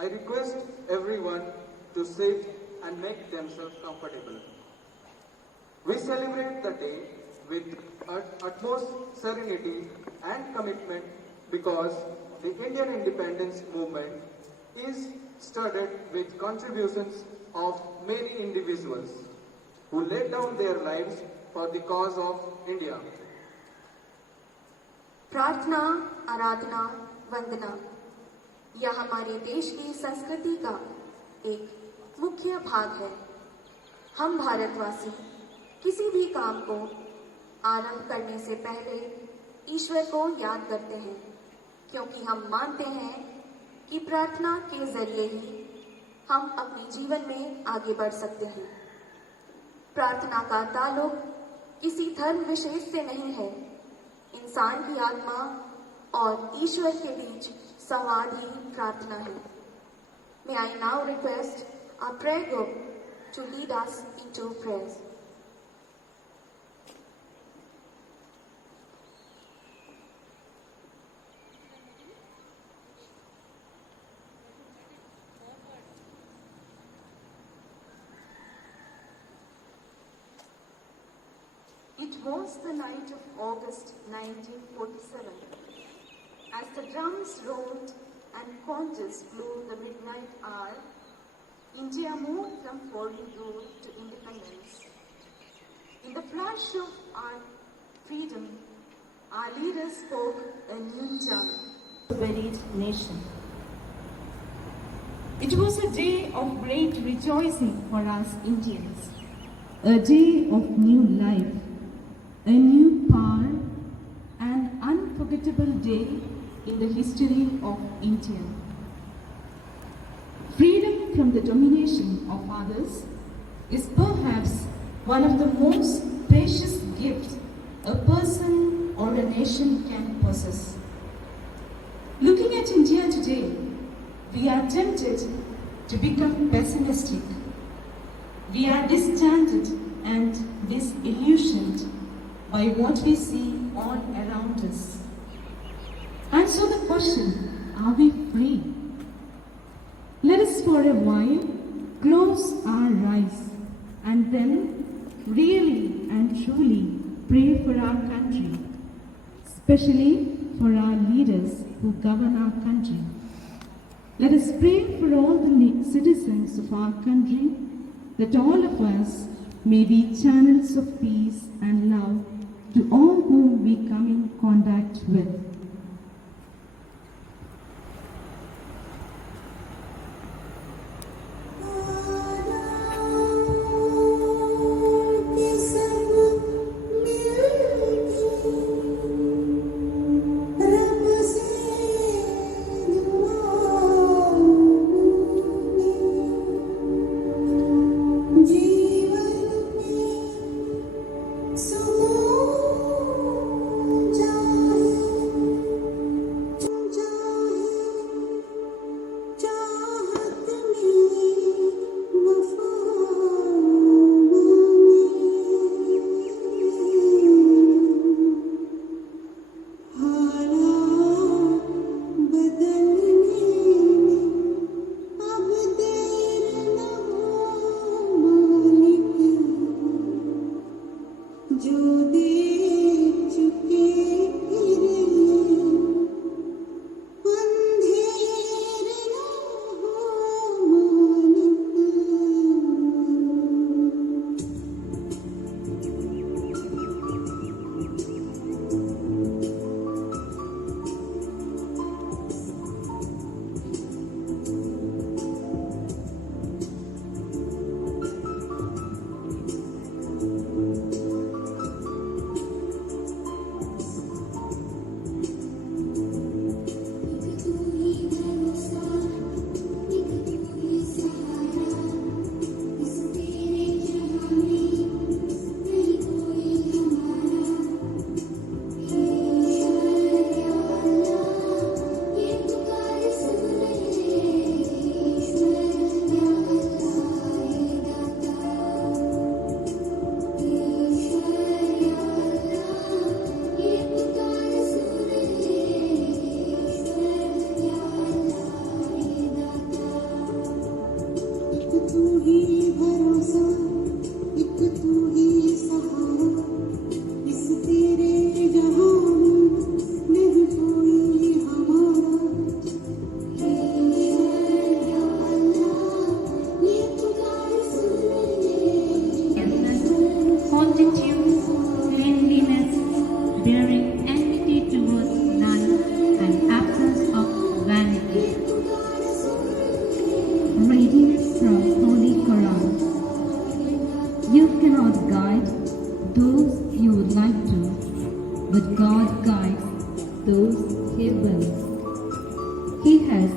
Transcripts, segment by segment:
I request everyone to sit and make themselves comfortable. We celebrate the day with utmost serenity and commitment because the Indian independence movement is studded with contributions of many individuals who laid down their lives for the cause of India. प्रार्थना, आराधना, वंदना यह हमारे देश की संस्कृति का एक मुख्य भाग है। हम भारतवासी किसी भी काम को आरंभ करने से पहले ईश्वर को याद करते हैं, क्योंकि हम मानते हैं कि प्रार्थना के जरिए ही हम अपने जीवन में आगे बढ़ सकते हैं। प्रार्थना का ताल्लुक किसी धर्म विशेष से नहीं है, इंसान की आत्मा और ईश्वर के बीच संवाद ही प्रार्थना है। May I now request our prayer group to lead us into prayers. It was the night of August 1947. As the drums rolled and conches blew the midnight hour, India moved from foreign rule to independence. In the flash of our freedom, our leaders spoke a new tongue. Buried nation. It was a day of great rejoicing for us Indians, a day of new life, a new power, an unforgettable day in the history of India. Freedom from the domination of others is perhaps one of the most precious gifts a person or a nation can possess. Looking at India today, we are tempted to become pessimistic. We are disenchanted and disillusioned by what we see all around us. And so the question, are we free? Let us for a while close our eyes and then really and truly pray for our country, especially for our leaders who govern our country. Let us pray for all the citizens of our country, that all of us may be channels of peace and love to all whom we come in contact with.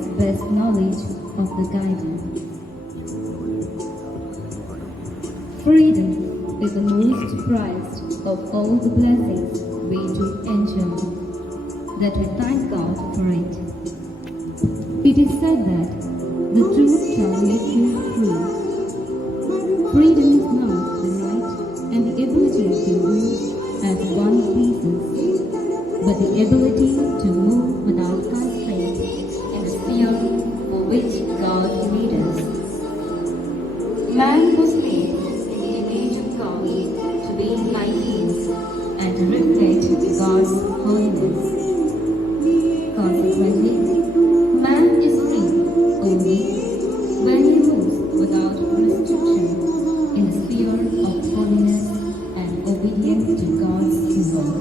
has best knowledge of the guidance. Freedom is the most prized of all the blessings we do enjoy, that we thank God for it. It is said that the truth shall make you free. Freedom is not the right and the ability to move as one pleases, but the ability to move without constraint in the sphere for which God made us. Man was made in the image of God to be like Him and to reflect God's holiness. Consequently, man is free only when he moves without restriction in the sphere of holiness and obedience to God's will.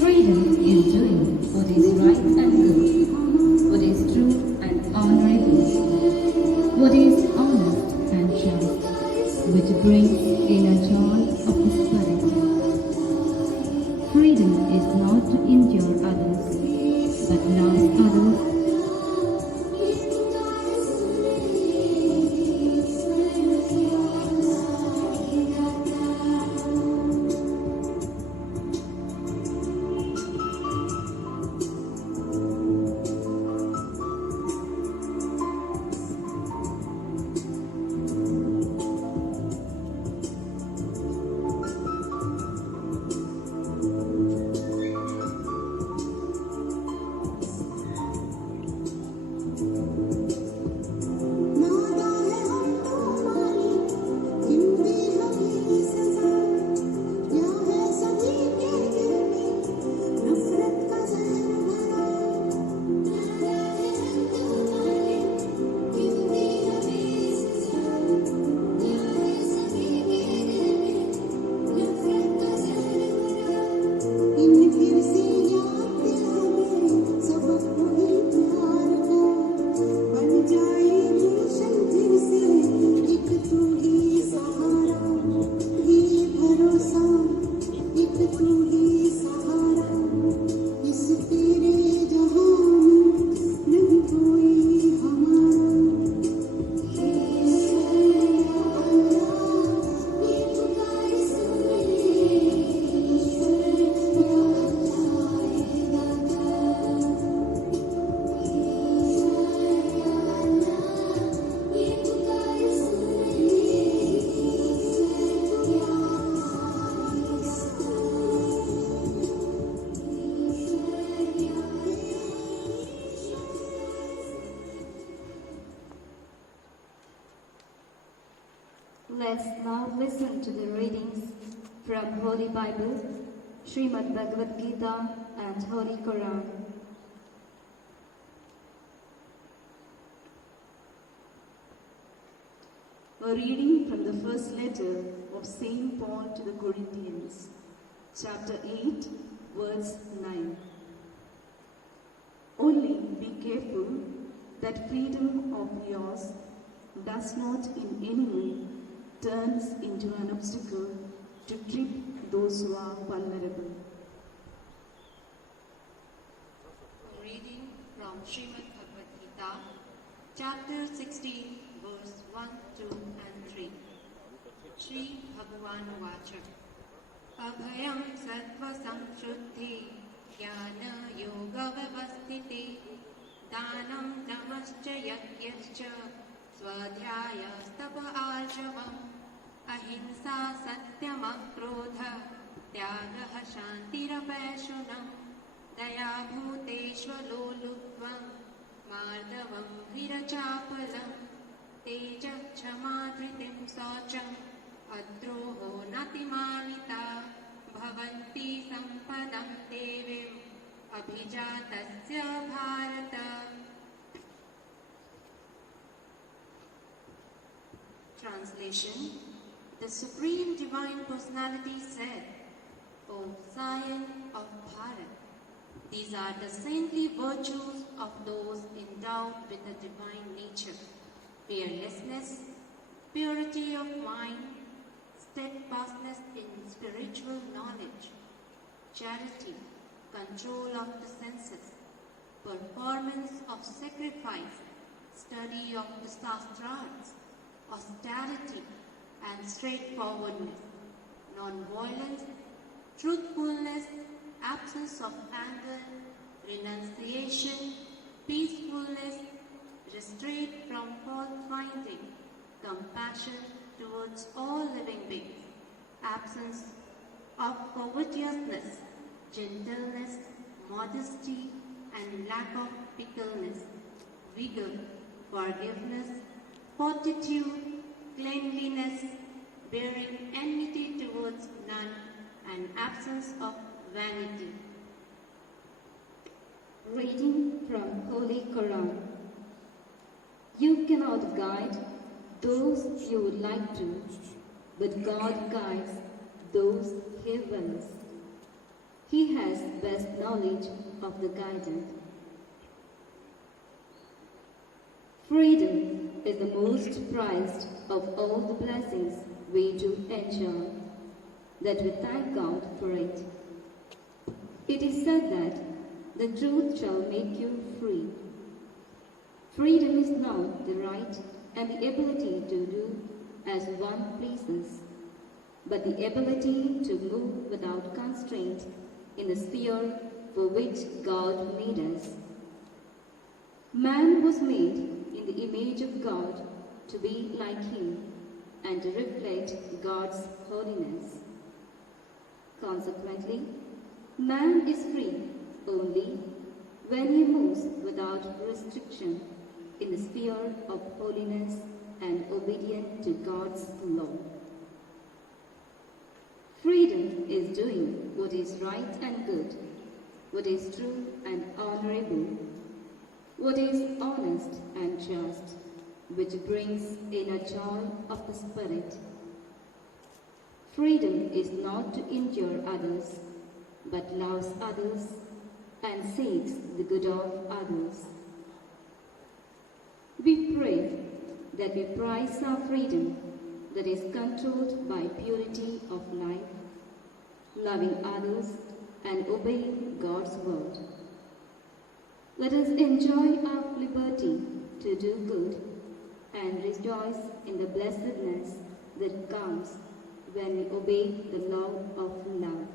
Freedom is doing what is right and good, what is true and honorable, what is honest and just, which brings inner joy of the Spirit. Freedom is not to injure others, but love others. Let's now listen to the readings from Holy Bible, Srimad Bhagavad Gita and Holy Quran. A reading from the first letter of Saint Paul to the Corinthians, chapter 8, verse 9. Only be careful that freedom of yours does not in any way turns into an obstacle to trip those who are vulnerable. A reading from Srimad Bhagavad Gita, chapter 16, verse 1, 2 and 3. Shri Bhagavan Vacha Abhayam Sattva Samshuddhi Jnana Yoga Vyavasthiti Danam Damascha Yagyascha Swadhyaya Stapa Arjavam Ahimsa Satyam Akrodha Tyagah Shantirapashunam Daya Bhuteshvalolutvam Mardavam Virachapalam Teja Kshamadritim Saucham Adroho Natimanita Bhavanti Sampadam Devim Abhijatasya Bharata. Translation. The Supreme Divine Personality said, O Scion of Bharat, these are the saintly virtues of those endowed with a divine nature: fearlessness, purity of mind, steadfastness in spiritual knowledge, charity, control of the senses, performance of sacrifice, study of the Shastras, austerity and straightforwardness, non-violence, truthfulness, absence of anger, renunciation, peacefulness, restraint from fault-finding, compassion towards all living beings, absence of covetousness, gentleness, modesty, and lack of fickleness, vigor, forgiveness, fortitude, cleanliness, bearing enmity towards none, and absence of vanity. Reading from Holy Quran. You cannot guide those you would like to, but God guides those He wills. He has best knowledge of the guided. Freedom is the most prized of all the blessings we do enjoy, that we thank God for it. It is said that the truth shall make you free. Freedom is not the right and the ability to do as one pleases, but the ability to move without constraint in the sphere for which God made us. Man was made in the image of God to be like Him and to reflect God's holiness. Consequently, man is free only when he moves without restriction in the sphere of holiness and obedient to God's law. Freedom is doing what is right and good, what is true and honorable, what is honest and just, which brings in a joy of the Spirit. Freedom is not to injure others, but loves others and seeks the good of others. We pray that we prize our freedom that is controlled by purity of life, loving others and obeying God's word. Let us enjoy our liberty to do good and rejoice in the blessedness that comes when we obey the law of love.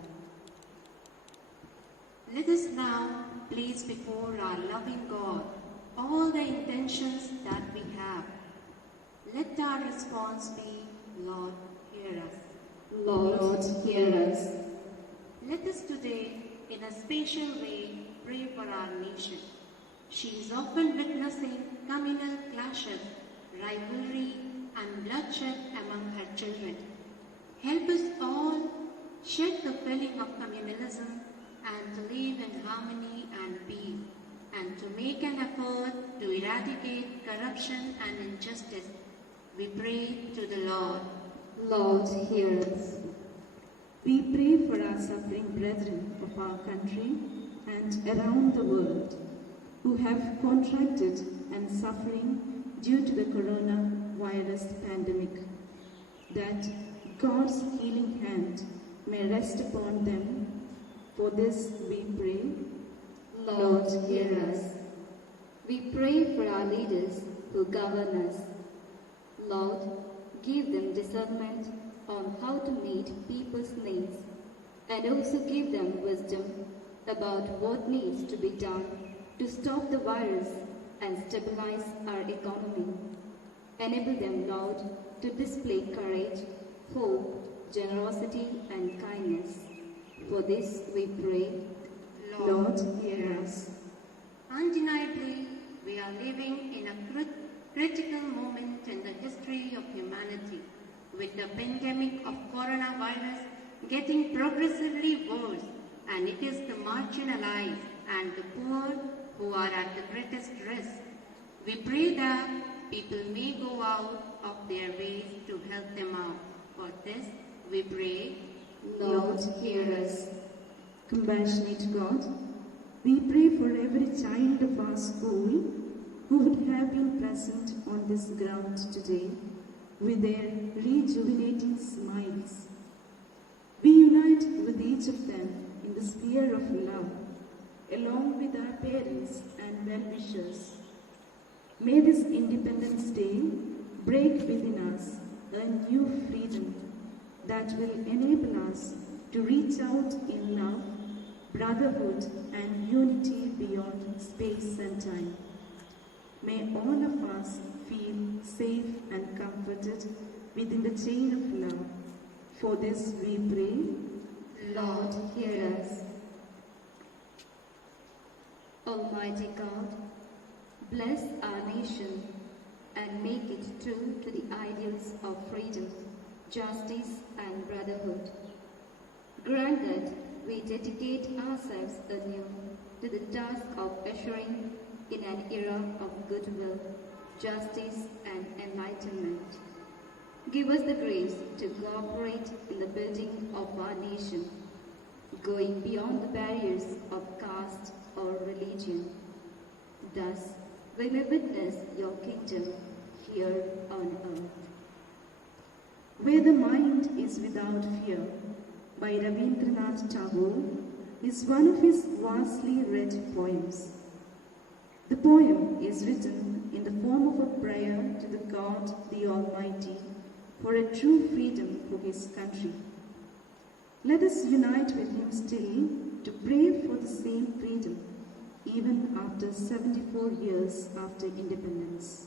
Let us now place before our loving God all the intentions that we have. Let our response be, Lord, hear us. Lord, hear us. Let us today, in a special way, pray for our nation. She is often witnessing communal clashes, rivalry, and bloodshed among her children. Help us all shed the feeling of communalism and to live in harmony and peace, and to make an effort to eradicate corruption and injustice. We pray to the Lord. Lord, hear us. We pray for our suffering brethren of our country and around the world who have contracted and suffering due to the coronavirus pandemic, that God's healing hand may rest upon them. For this we pray. Lord, hear us. We pray for our leaders who govern us. Lord, give them discernment on how to meet people's needs, and also give them wisdom about what needs to be done to stop the virus and stabilize our economy. Enable them, Lord, to display courage, hope, generosity, and kindness. For this we pray. Lord, hear us. Undeniably, we are living in a critical moment in the history of humanity, with the pandemic of coronavirus getting progressively worse, and it is the marginalized and the poor who are at the greatest risk. We pray that people may go out of their ways to help them out. For this, we pray. Lord, hear us. Compassionate God, we pray for every child of our school who would have been present on this ground today with their rejuvenating smiles. We unite with each of them in the sphere of love along with our parents and well-wishers. May this Independence Day break within us a new freedom that will enable us to reach out in love, brotherhood, and unity beyond space and time. May all of us feel safe and comforted within the chain of love. For this we pray. Lord, hear us. Almighty God, bless our nation and make it true to the ideals of freedom, justice, and brotherhood. Grant that we dedicate ourselves anew to the task of ushering in an era of goodwill, justice, and enlightenment. Give us the grace to cooperate in the building of our nation, going beyond the barriers of caste or religion. Thus, we may witness your kingdom here on earth. Where the mind is without fear, by Rabindranath Tagore, is one of his vastly read poems. The poem is written in the form of a prayer to the God, the Almighty, for a true freedom for his country. Let us unite with him still to pray for the same freedom, even after 74 years after independence.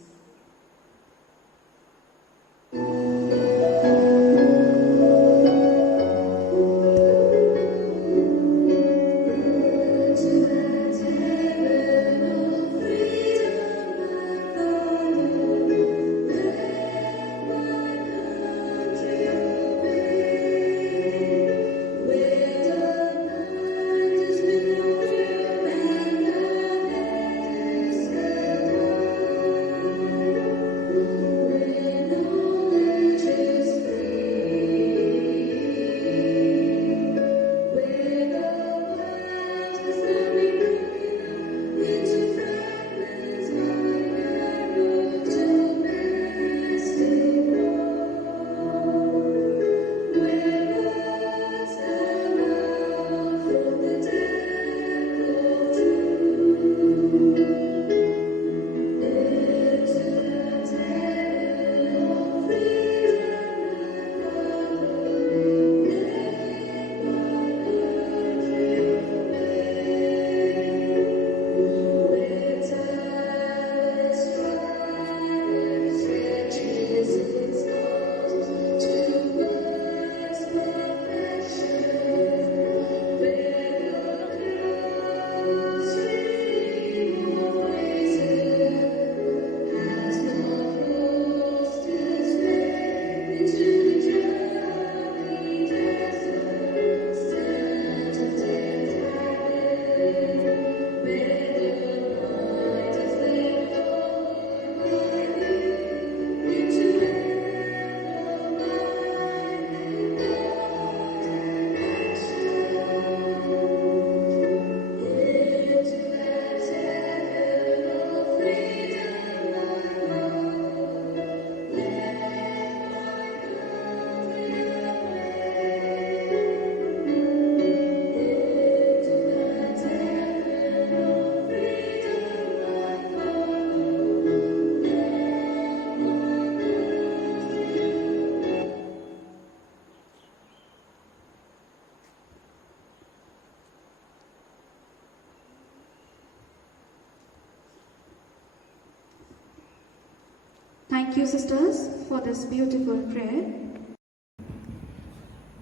Thank you, sisters, for this beautiful prayer.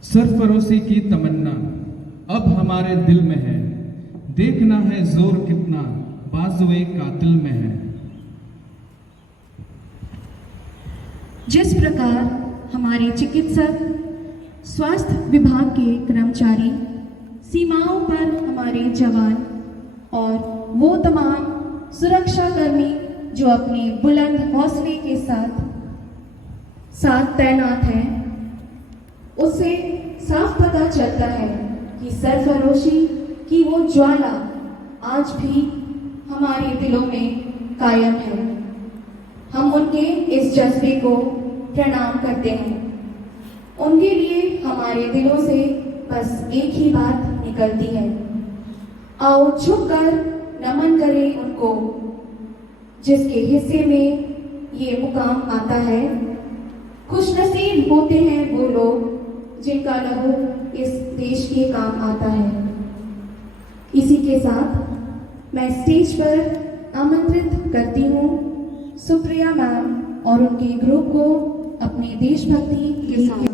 सरफरोशी की तमन्ना अब हमारे दिल में है, देखना है जोर कितना बाजुए कातिल में है। जिस प्रकार हमारे चिकित्सक, स्वास्थ्य विभाग के कर्मचारी, सीमाओं पर हमारे जवान और वो तमाम सुरक्षा कर्मी जो अपने बुलंद हौसले के साथ तैनात हैं, उससे साफ पता चलता है कि सरफरोशी की वो ज्वाला आज भी हमारे दिलों में कायम है। हम उनके इस जज्बे को प्रणाम करते हैं। उनके लिए हमारे दिलों से बस एक ही बात निकलती है, आओ झुककर नमन करें उनको जिसके हिस्से में ये मुकाम आता है। खुशनसीब होते हैं वो लोग जिनका लहू इस देश के काम आता है। इसी के साथ मैं स्टेज पर आमंत्रित करती हूँ सुप्रिया मैम और उनके ग्रुप को अपने देशभक्ति के साथ।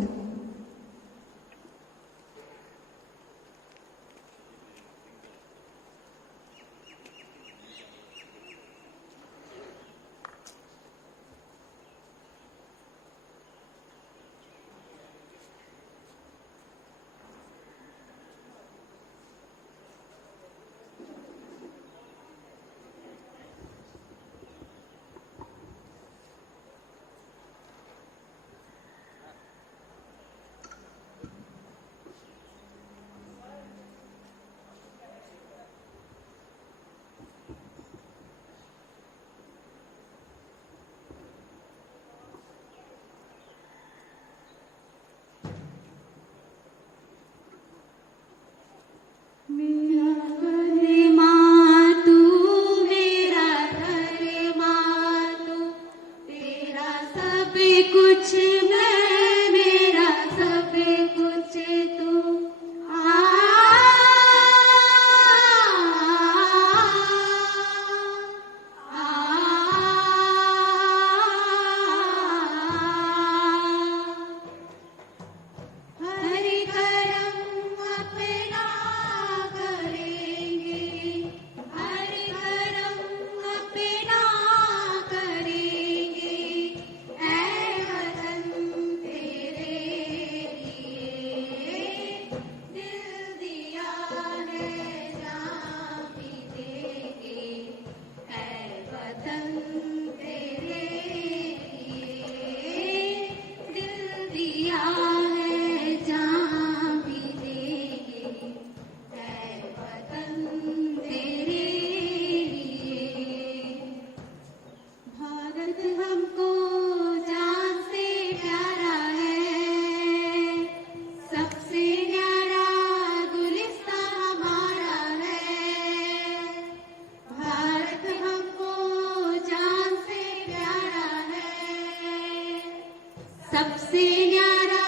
सबसे न्यारा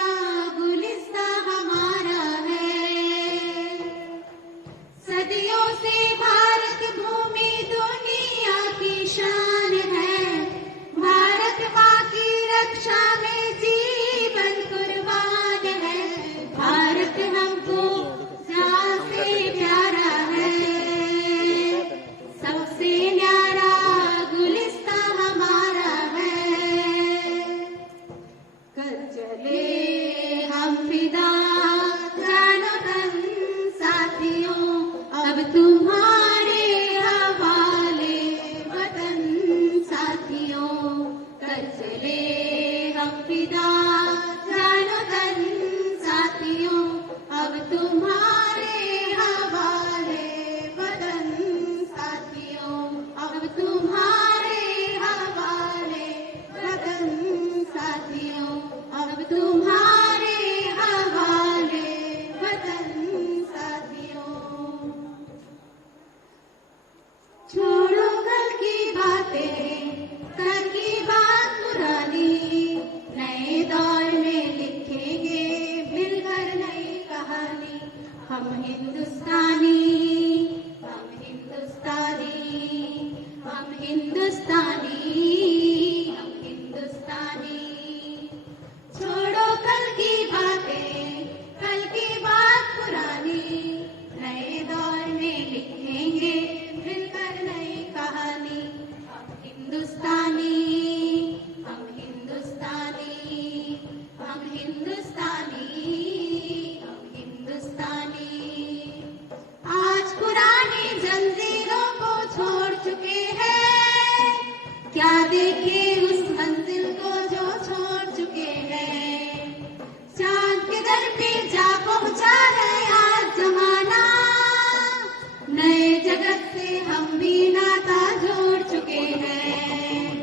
गुलिस्ता हमारा है। सदियों से भारत भूमि दुनिया की शान है। भारत माँ की रक्षा में जीवन कुर्बान है। भारत हमको जान से प्यारा है। सबसे न्यारा गुलिस्ता हमारा है। कर चले हम फिदा जानो तन साथियों, अब तुम्हारे हवाले वतन साथियों। कर चले हम फिदा जानो तन साथियों, अब तुम्हारे हवाले वतन साथियों। अब तुम्हारे हवाले वतन साथियों। अब तुम्हारे हवाले वतन साथियों। छोड़ो कल की बातें, कल की बात पुरानी। नए दौर में लिखेंगे मिलकर नई कहानी। हम हिंदुस्तानी, हम हिंदुस्तानी, हम हिंदुस्तानी, हम हिंदुस्तानी। छोड़ो कल की बातें, कल की बात पुरानी। नए दौर में लिखेंगे मिलकर नई कहानी। हम हिंदुस्तानी, हम हिंदुस्तानी, हम हिंदुस्तानी, हम हिंदुस्तानी। आज पुरानी जंजीरों को छोड़ चुके हैं। क्या देखे उस मंजिल को जो छोड़ चुके हैं। चांद के दर पे जा पहुंचा है आज जमाना। नए जगत से हम भी नाता जोड़ चुके हैं।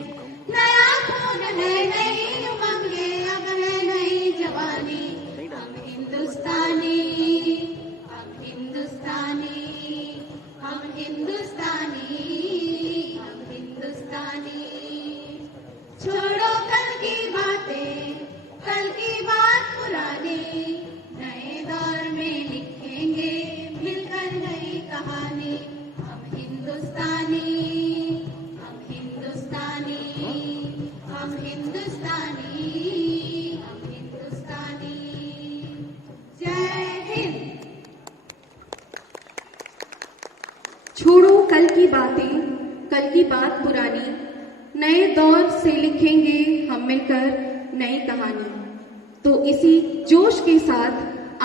लगी बात पुरानी, नए दौर से लिखेंगे हम मिलकर नई कहानी। तो इसी जोश के साथ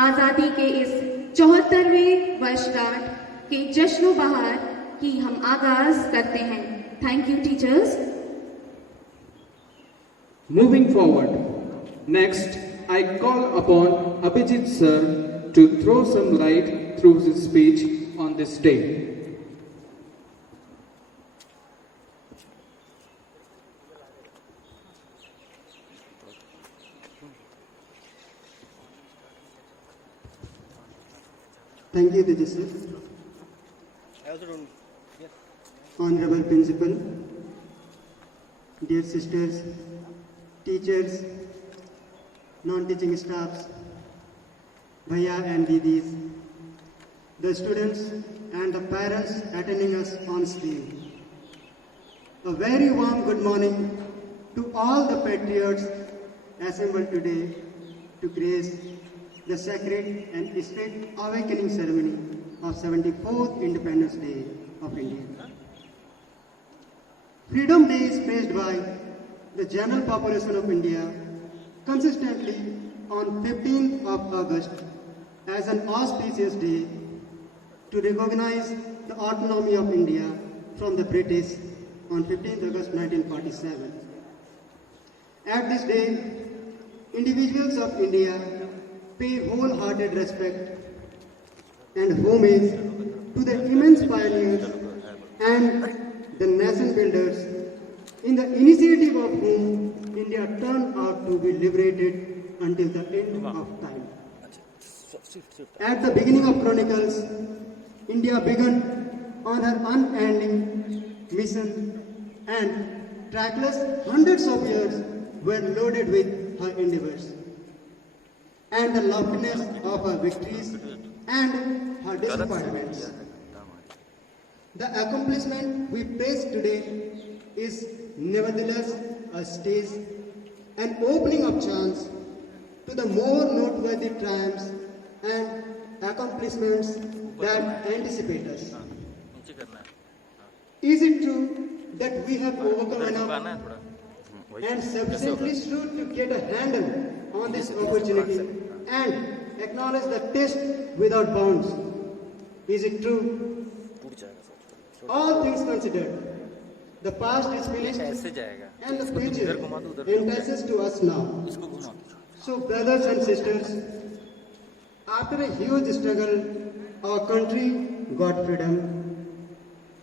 आजादी के इस 74वें वर्षगांठ के जश्न बहार की हम आगाज करते हैं। Thank you teachers. Moving forward, next I call upon Abhijit sir to throw some light through his speech on this day. Thank you, Tejas. Honorable Principal, dear sisters, teachers, non-teaching staffs, Bhaiya and Didis, the students and the parents attending us on screen. A very warm good morning to all the patriots assembled today to grace the sacred and state awakening ceremony of 74th Independence Day of India. Freedom Day is praised by the general population of India consistently on 15th of August as an auspicious day to recognize the autonomy of India from the British on 15th August 1947. At this day, individuals of India pay wholehearted respect and homage to the immense pioneers and the nation builders, in the initiative of whom India turned out to be liberated until the end of time. At the beginning of Chronicles, India began on her unending mission, and trackless hundreds of years were loaded with her endeavors, and the loftiness of her victories and her disappointments. The accomplishment we praise today is nevertheless a stage, an opening of chance to the more noteworthy triumphs and accomplishments that anticipate us. Is it true that we have overcome enough and sufficiently shrewd to get a handle on this opportunity and acknowledge the test without bounds? Is it true? All things considered, the past is finished and the future entices to us now. So brothers and sisters, after a huge struggle, our country got freedom.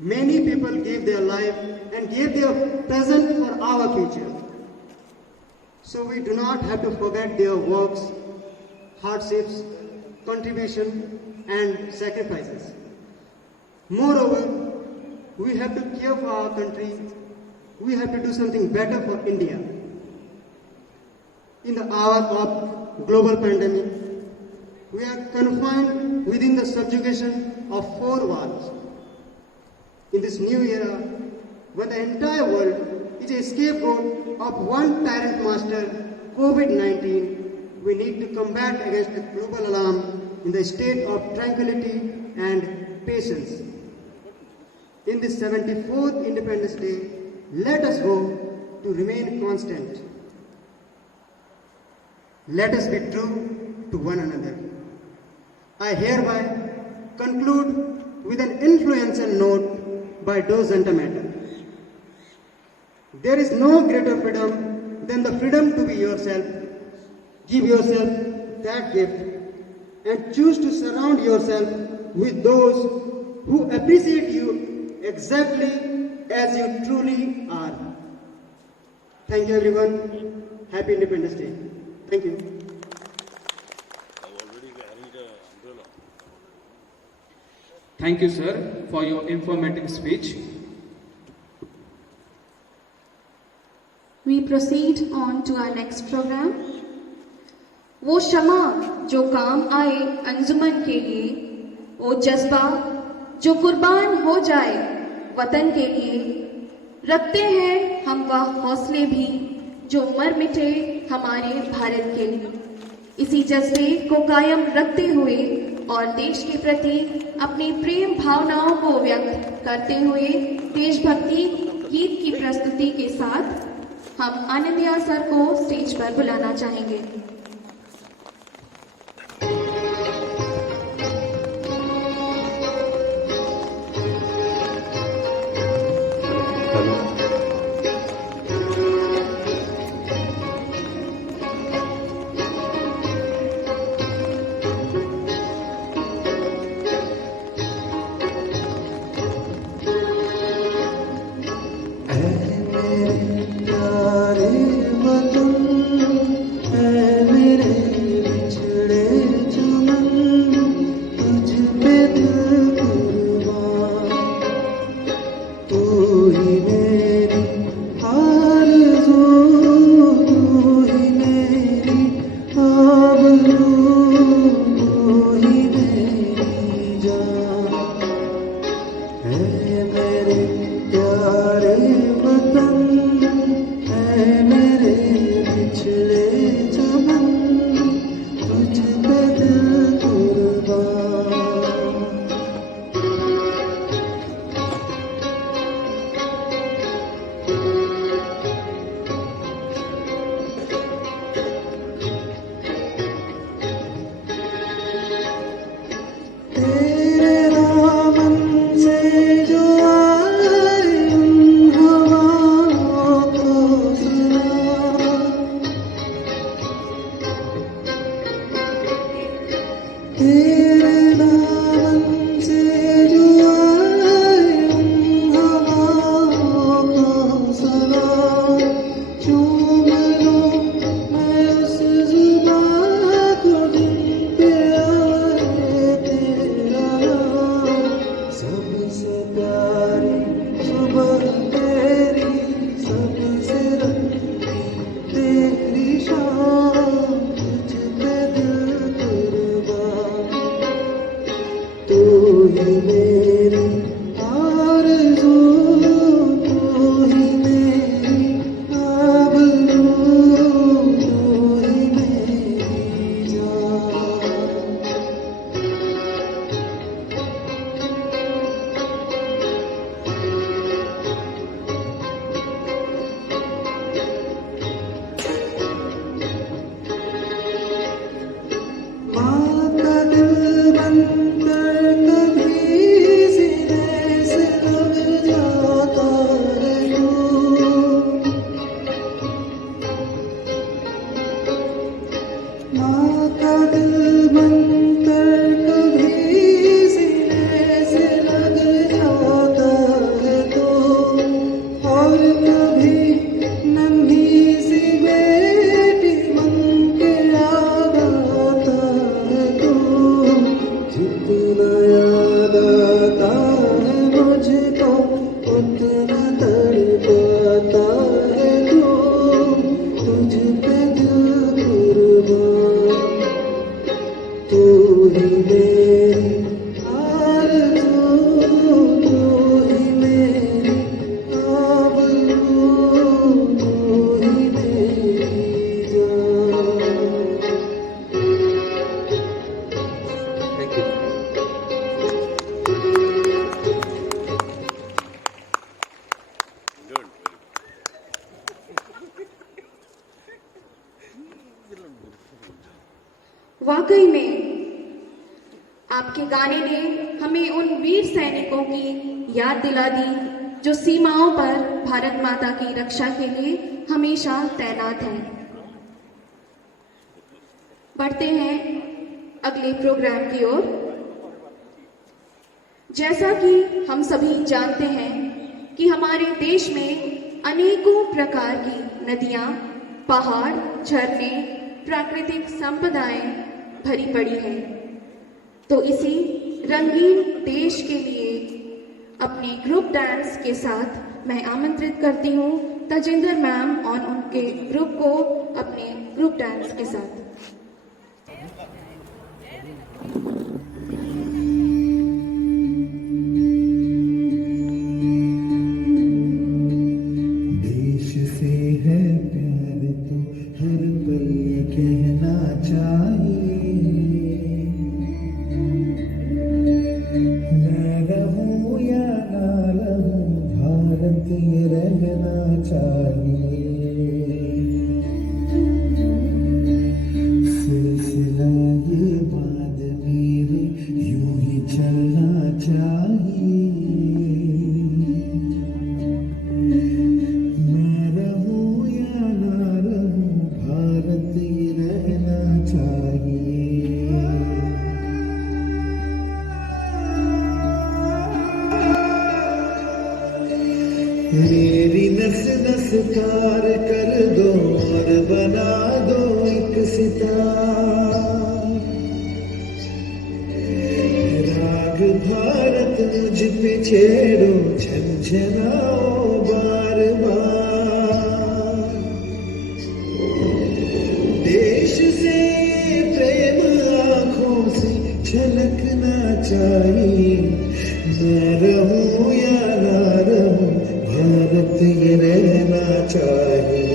Many people gave their life and gave their present for our future. So we do not have to forget their works, hardships, contribution and sacrifices. Moreover, we have to care for our country. We have to do something better for India. In the hour of global pandemic, we are confined within the subjugation of 4 walls. In this new era, when the entire world is a scapegoat of one tyrant master, COVID-19, we need to combat against the global alarm in the state of tranquility and patience. In this 74th Independence Day, let us hope to remain constant. Let us be true to one another. I hereby conclude with an influential note by Dos Matter. There is no greater freedom than the freedom to be yourself. Give yourself that gift and choose to surround yourself with those who appreciate you exactly as you truly are. Thank you everyone. Happy Independence Day. Thank you. Thank you, sir, for your informative speech. We proceed on to our next program. वो शमा जो काम आए अंजुमन के लिए, वो जज्बा जो कुर्बान हो जाए वतन के लिए, रखते हैं हम वह हौसले भी जो मर मिटे हमारे भारत के लिए। इसी जज्बे को कायम रखते हुए और देश के प्रति अपनी प्रेम भावनाओं को व्यक्त करते हुए देशभक्ति गीत की प्रस्तुति के साथ हम आनंदिया सर को स्टेज पर बुलाना चाहेंगे। वाकई में आपके गाने ने हमें उन वीर सैनिकों की याद दिला दी जो सीमाओं पर भारत माता की रक्षा के लिए हमेशा तैनात हैं। बढ़ते हैं अगले प्रोग्राम की ओर। जैसा कि हम सभी जानते हैं कि हमारे देश में अनेकों प्रकार की नदियां, पहाड़, झरने, प्राकृतिक संपदाएं भरी पड़ी है। तो इसी रंगीन देश के लिए अपने ग्रुप डांस के साथ मैं आमंत्रित करती हूँ तजिंदर मैम और उनके ग्रुप को अपने ग्रुप डांस के साथ। देश से है प्यार तो हर पल कहना चाहिए। रहना चाहिए। सिलसिला ये बात मेरे यूं ही चलना चाहिए। मैं रहूं या ना रहूं, भारत ये रहना चाहिए। मेरी नस नस पार कर दो और बना दो एक सितार। राग भारत मुझ पे छेड़ो, झंझनाओ बार बार। देश से प्रेम आंखों से झलकना चाहिए। मैं रहूं या ना रहूं, भारत ये रहना चाहिए।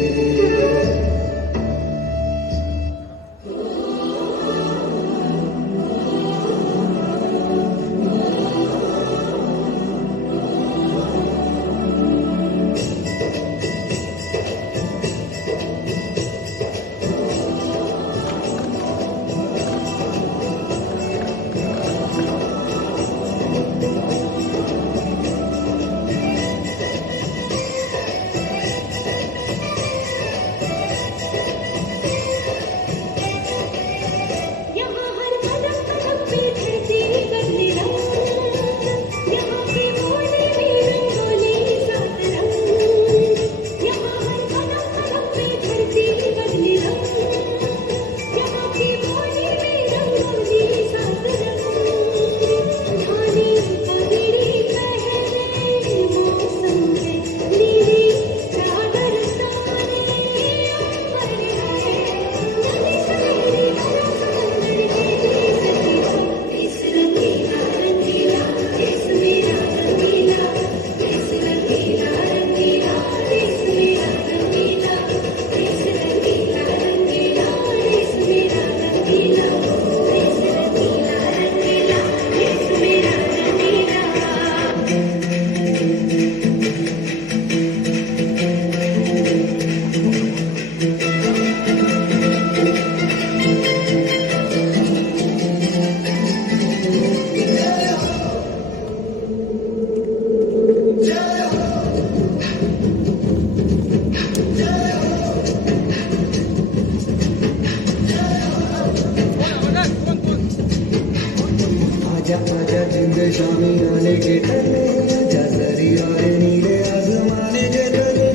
आजा आजा जिंद शामी आने के ठहरे, आजा सरी और नीले आसमाने के तले।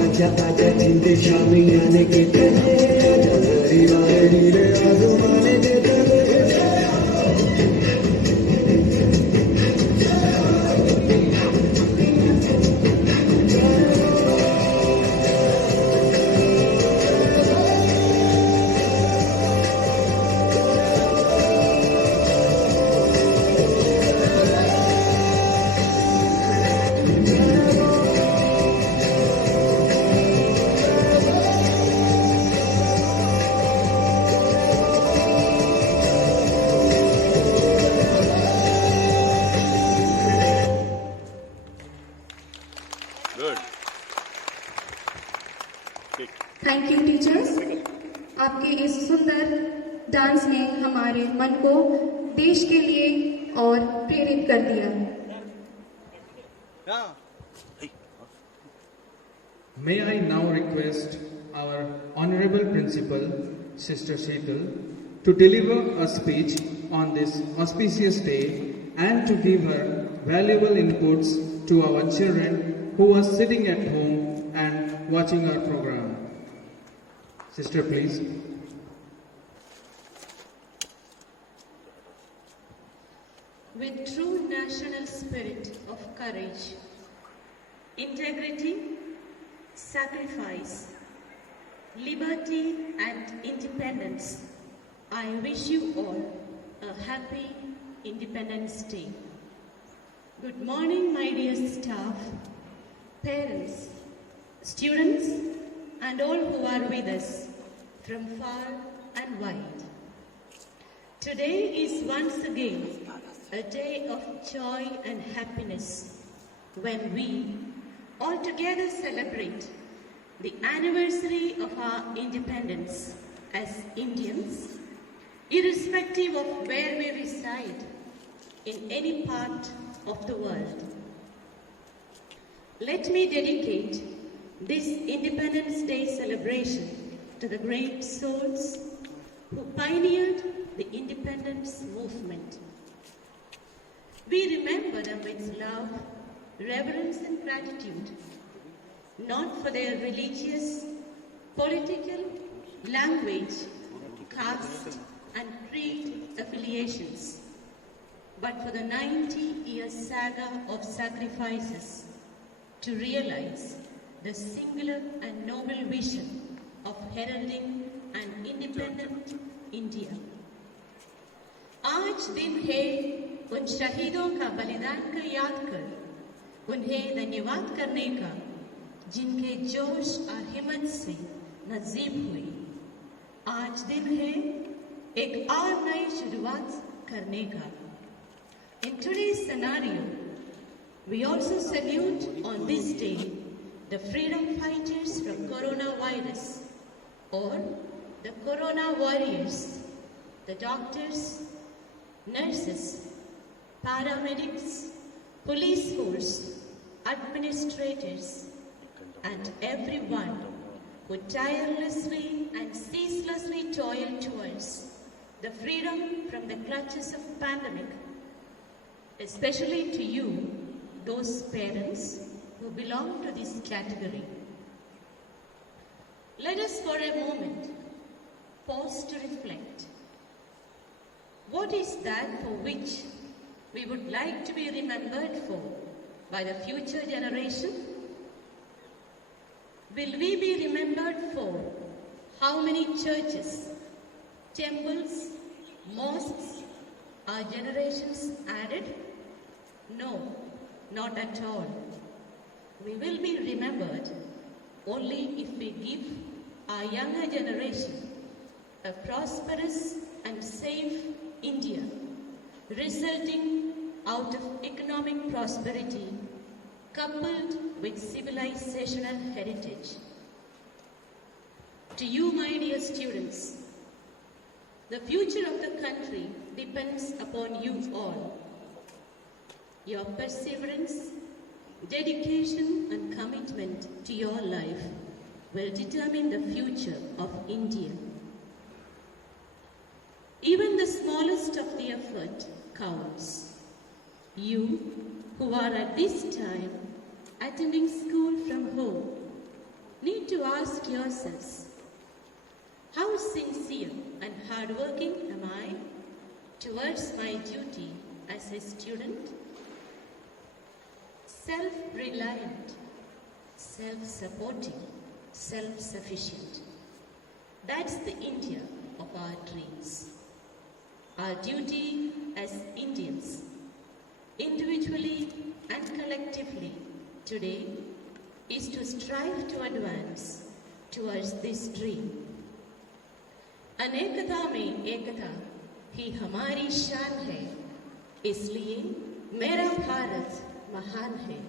आजा आजा जिंद शामी आने के ठहरे, आजा सरी और नीले आसमाने के तले। Thank you teachers. आपके इस सुंदर डांस ने हमारे मन को देश के लिए और प्रेरित कर दिया। May I now request our Honorable Principal, Sister Sheetal, to deliver a speech on this auspicious day and to give her valuable inputs to our children who are sitting at home and watching our program. Sister, please. With true national spirit of courage, integrity, sacrifice, liberty and independence, I wish you all a happy Independence Day. Good morning, my dear staff, parents, students, and all who are with us from far and wide. Today is once again a day of joy and happiness when we all together celebrate the anniversary of our independence as Indians, irrespective of where we reside in any part of the world. Let me dedicate this Independence Day celebration to the great souls who pioneered the independence movement. We remember them with love, reverence and gratitude, not for their religious, political, language, caste and creed affiliations, but for the 90-year saga of sacrifices to realize the singular and noble vision of heralding an independent India. आज दिन है उन शहीदों का बलिदान का याद कर उन्हें धन्यवाद करने का जिनके जोश और हिम्मत से नसीब हुई। आज दिन है एक और नई शुरुआत करने का। In today's scenario, we also salute on this day the freedom fighters from coronavirus or the corona warriors, the doctors, nurses, paramedics, police force, administrators, and everyone who tirelessly and ceaselessly toil towards the freedom from the clutches of pandemic, especially to you, those parents who belong to this category. Let us for a moment pause to reflect. What is that for which we would like to be remembered for by the future generation? Will we be remembered for how many churches, temples, mosques our generations added? No, not at all. We will be remembered only if we give our younger generation a prosperous and safe India, resulting out of economic prosperity coupled with civilizational heritage. To you, my dear students, the future of the country depends upon you all. Your perseverance, dedication and commitment to your life will determine the future of India. Even the smallest of the effort counts. You who are at this time attending school from home need to ask yourselves, how sincere and hardworking am I towards my duty as a student? Self-reliant, self-supporting, self-sufficient. That's the India of our dreams. Our duty as Indians, individually and collectively today, is to strive to advance towards this dream. अनेकता में एकता ही हमारी शान है, इसलिए मेरा भारत महान है.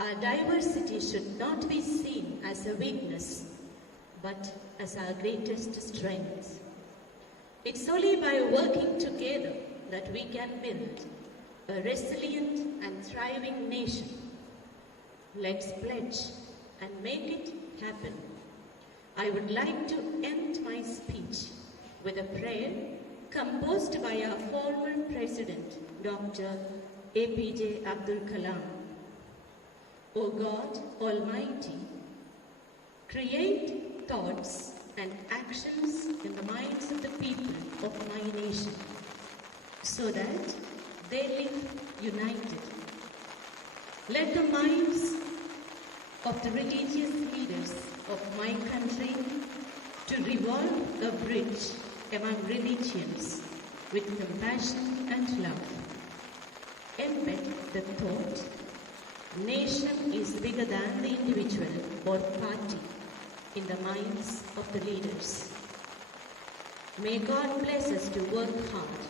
Our diversity should not be seen as a weakness, but as our greatest strength. It's only by working together that we can build a resilient and thriving nation. Let's pledge and make it happen. I would like to end my speech with a prayer composed by our former President, Dr. APJ Abdul Kalam. O God Almighty, create thoughts and actions in the minds of the people of my nation, so that they live united. Let the minds of the religious leaders of my country to revolve a bridge among religions with compassion and love. Embed the thought, nation is bigger than the individual or party in the minds of the leaders. May God bless us to work hard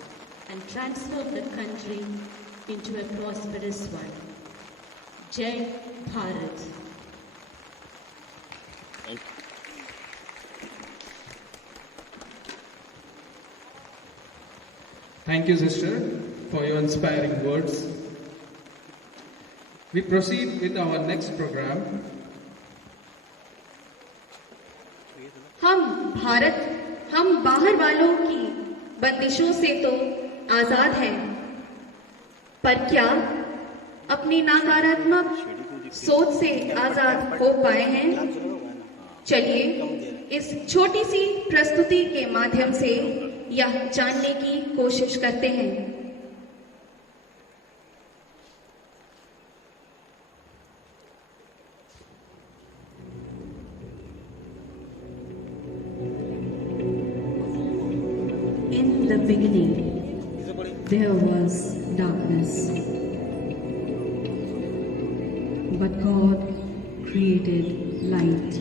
and transform the country into a prosperous one. Jai Bharat. Thank you, sister, for your inspiring words. We proceed with our next program. हम बाहर वालों की बंदिशों से तो आजाद हैं, पर क्या अपनी नकारात्मक सोच से आजाद हो पाए हैं? चलिए इस छोटी सी प्रस्तुति के माध्यम से यह जानने की कोशिश करते हैं। In the beginning, there was darkness, but God created light,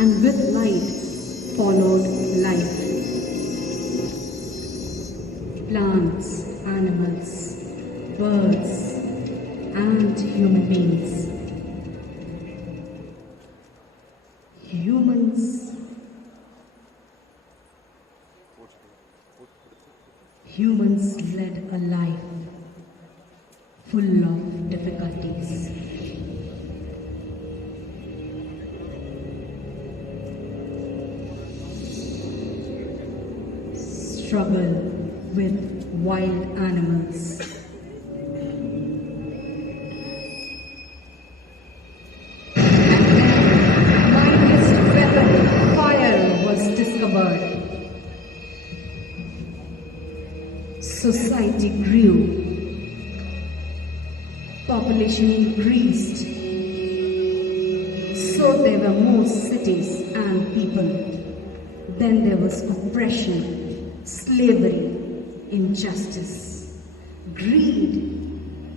and with light followed life. Plants, animals, birds, and human beings. Humans led a life full of difficulties. Struggle with wild animals. Mightiest weapon, fire, was discovered. Society grew, population increased, so there were more cities and people. Then there was oppression, slavery, injustice, greed,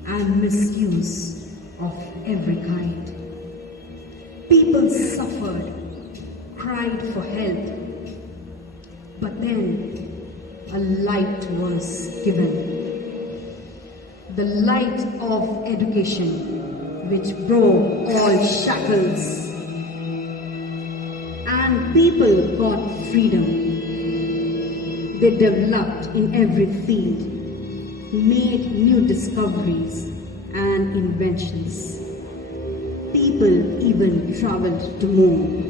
and misuse of every kind. People suffered, cried for help, but then a light was given. The light of education, which broke all shackles. And people got freedom. They developed in every field, made new discoveries and inventions. People even traveled to moon.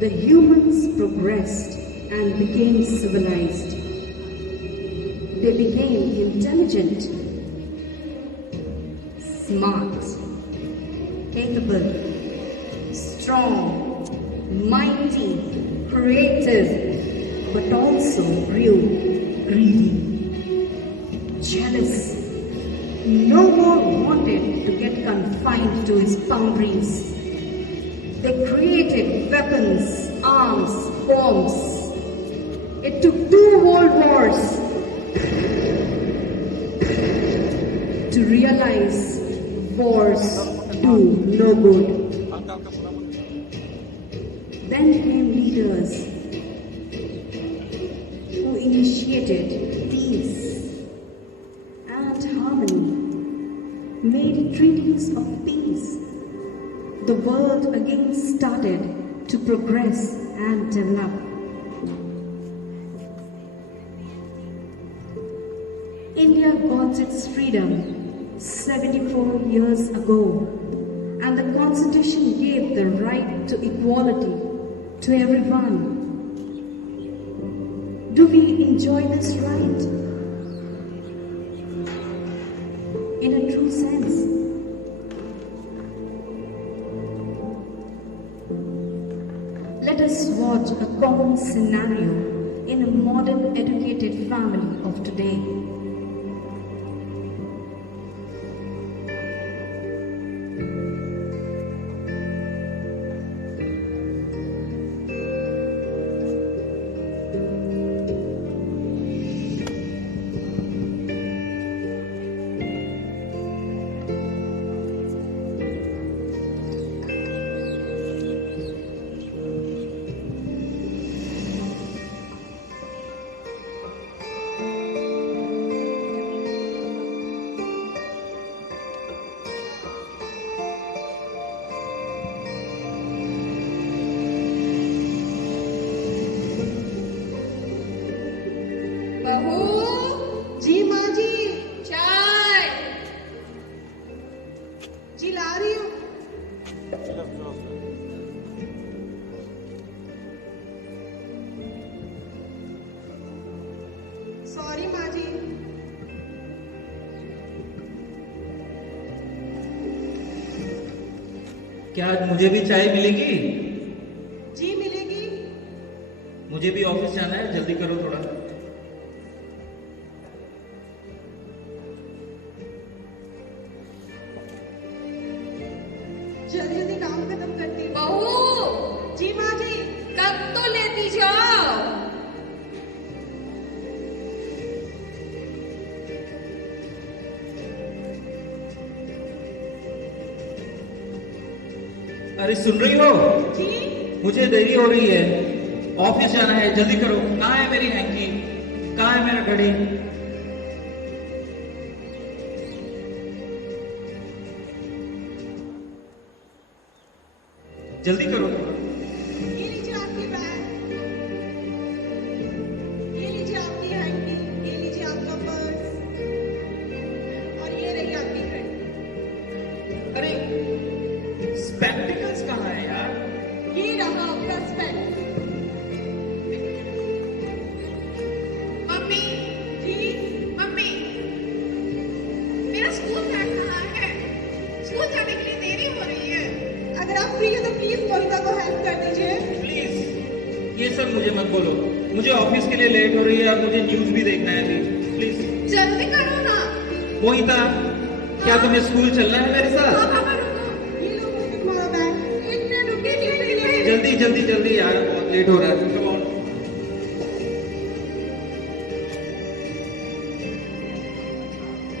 The humans progressed and became civilized. They became intelligent, smart, capable, strong, mighty, creative, but also grew greedy, jealous. No more wanted to get confined to his boundaries. They created weapons, arms, bombs. It took 2 world wars to realize wars do no good. Then came leaders who initiated peace and harmony, made treaties of peace. The world again started to progress and develop. India got its freedom 74 years ago, and the Constitution gave the right to equality to everyone. Do we enjoy this right? In a true sense. Let us watch a common scenario in a modern educated family of today. जी ला रही हूँ। Sorry माँ जी। क्या आज मुझे भी चाय मिलेगी? जी मिलेगी। मुझे भी ऑफिस जाना है, जल्दी करो थोड़ा। जल्दी जल्दी काम खत्म करती हूँ। बहू जी माँ जी। कब तो लेती जाओ। अरे सुन रही हो? जी मुझे देरी हो रही है, ऑफिस जाना है, जल्दी करो। कहाँ है मेरी हैंकी? कहाँ है मेरा घड़ी? जल्दी करो। ये लीजिए आपकी बैग, ये लीजिए आपकी हैंकी, ये लीजिए आपका पर्स और ये रही आपकी घड़ी। अरे स्पेक्टिकल्स कहाँ है यार? ये रहा आपका स्पेक्ट। मम्मी जी मम्मी, मेरा स्कूल बैग कहाँ है? स्कूल जाने के लिए देरी हो रही है। अगर आप फ्री हो तो प्लीज मोनिका को हेल्प कर दीजिए। प्लीज ये सब मुझे मत बोलो, मुझे ऑफिस के लिए लेट हो रही है और मुझे न्यूज भी देखना है अभी। प्लीज जल्दी करो ना। मोहिता, क्या तुम्हें स्कूल चलना है मेरे साथ? हाँ पापा रुको। ये लो मोनिका तुम्हारा बैग। एक मिनट रुकिए। जल्दी जल्दी जल्दी यार, बहुत लेट हो रहा है। Come on.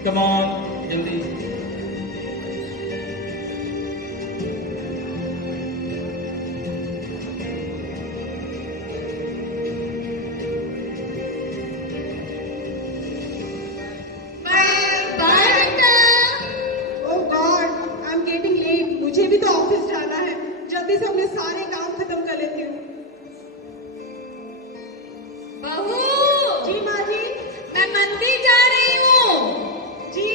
Come on, जल्दी। Oh god, I am getting late. मुझे भी तो ऑफिस जाना है। जल्दी से अपने सारे काम खत्म कर लेती हूँ। बहू जी माँ जी। मैं मंदिर जा रही हूँ। जी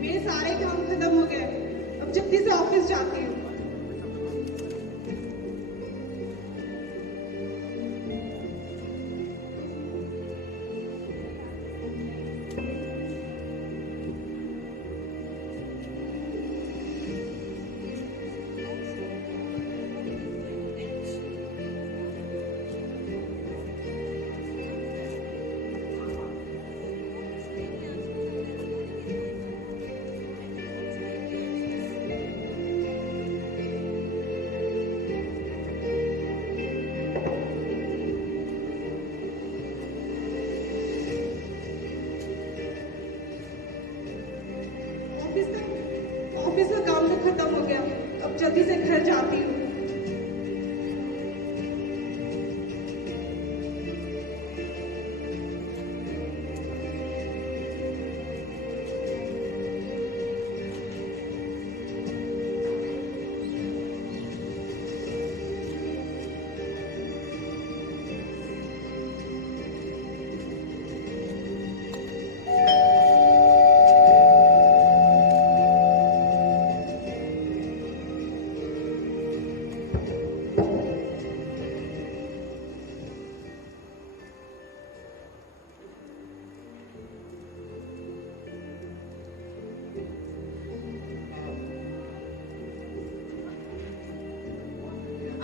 मेरे सारे काम खत्म हो गए। अब जल्दी से ऑफिस जाती हूँ। ऑफिस का काम तो खत्म हो गया। अब जल्दी से घर जाती हूँ।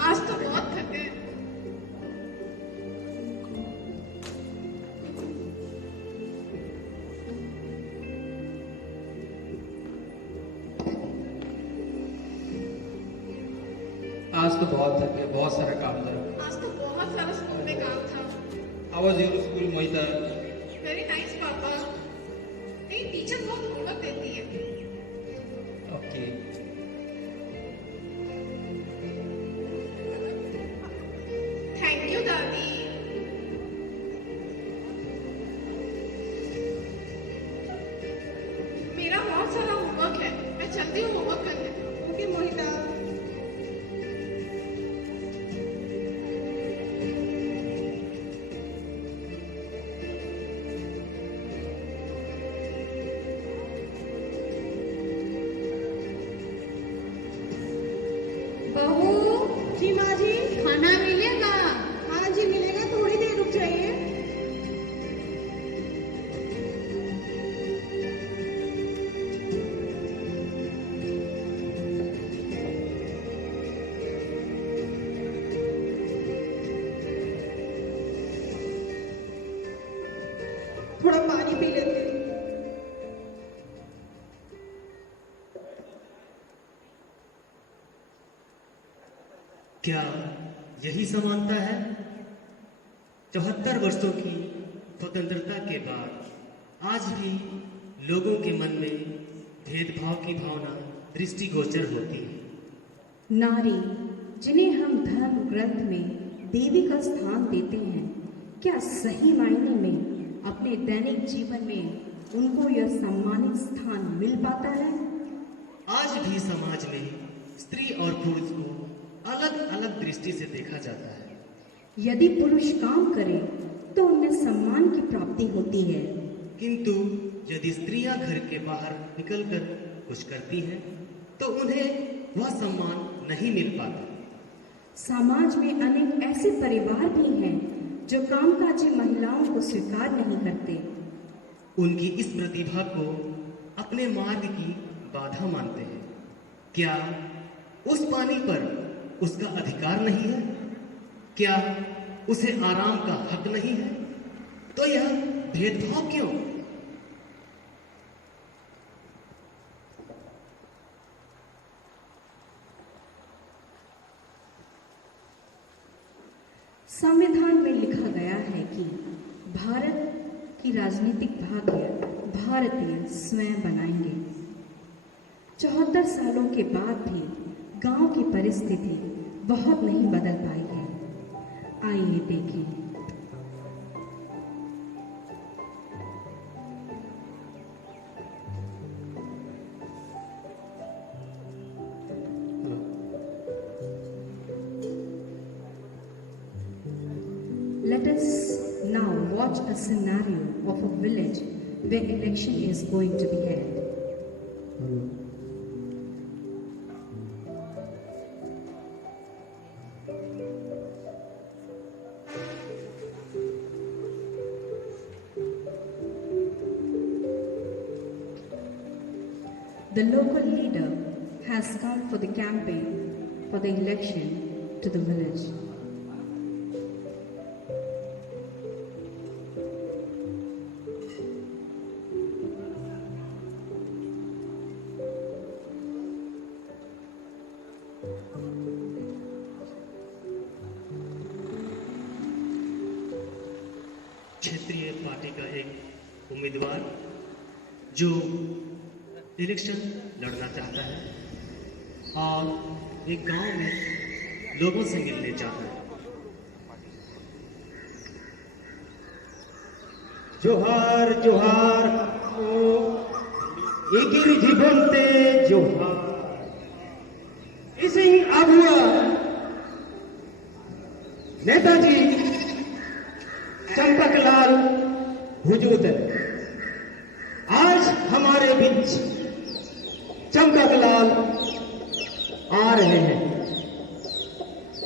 आज तो बहुत थके। आज तो बहुत थके, बहुत सारा काम था। आज तो बहुत सारा स्कूल में काम था। How was your school, Mohita? Very nice पापा। मेरी टीचर बहुत होमवर्क देती है। ओके। थैंक यू दादी। मेरा बहुत सारा होमवर्क है, मैं चलती हूँ होमवर्क करने। ओके मोहिता। क्या यही समानता है? 74 वर्षों की स्वतंत्रता के बाद आज भी लोगों के मन में भेदभाव की भावना दृष्टिगोचर होती है। नारी, जिन्हें हम धर्म ग्रंथ में देवी का स्थान देते हैं, क्या सही मायने में अपने दैनिक जीवन में उनको यह सम्मानित स्थान मिल पाता है? आज भी समाज में स्त्री और पुरुष को अलग अलग दृष्टि से देखा जाता है। यदि पुरुष काम करे तो उन्हें सम्मान की प्राप्ति होती है, किंतु यदि स्त्रियां घर के बाहर निकलकर कुछ करती हैं, तो उन्हें वह सम्मान नहीं मिल पाता। समाज में अनेक ऐसे परिवार भी हैं जो कामकाजी महिलाओं को स्वीकार नहीं करते। उनकी इस प्रतिभा को अपने मार्ग की बाधा मानते हैं। क्या उस पानी पर उसका अधिकार नहीं है? क्या उसे आराम का हक नहीं है? तो यह भेदभाव क्यों? संविधान में लिखा गया है कि भारत की राजनीतिक भाग्य भारतीय स्वयं बनाएंगे। 74 सालों के बाद भी गांव की परिस्थिति बहुत नहीं बदल पाई है। आइए देखें। Let us now watch a scenario of a village where election is going to be held. The local leader has come for the campaign for the election to the village. क्षेत्रीय पार्टी का एक उम्मीदवार जो election लड़ना चाहता है और एक गांव में लोगों से मिलने चाहता है। जोहार जोहार एगिर जीवनते जोहार इसी आबुआ नेताजी चंपकलाल हुजूर आज हमारे बीच चंपकलाल आ रहे हैं।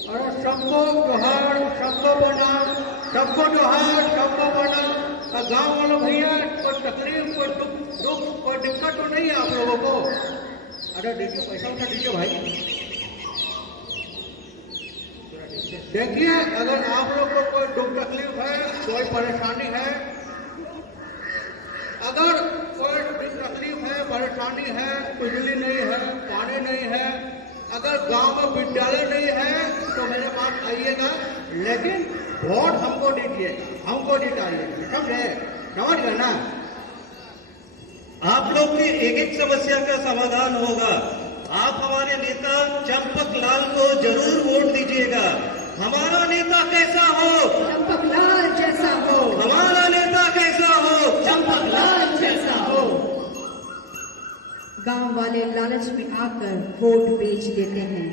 और सबको जोहार, सबको प्रणाम, सबको जोहार, सबको प्रणाम। गांव वालों भैया, कोई तकलीफ, कोई दुख, कोई दिक्कत तो नहीं है आप लोगों को? अरे देखिए, पैसा उठा दीजिए भाई। देखिए, अगर आप लोग को कोई दुख तकलीफ है, कोई परेशानी है, अगर कोई दुख तकलीफ है, परेशानी है, बिजली नहीं है, पानी नहीं है, अगर गांव में विद्यालय नहीं है, तो मेरे पास आइएगा, लेकिन वोट हमको दीजिए, हमको जिताइए। समझ गए ना? आप लोग की एक एक समस्या का समाधान होगा। आप हमारे नेता चंपकलाल को जरूर वोट दीजिएगा। हमारा नेता कैसा हो? चंपकलाल जैसा हो। हमारा नेता कैसा हो? चंपकलाल जैसा हो। गांव वाले लालच में आकर वोट बेच देते हैं।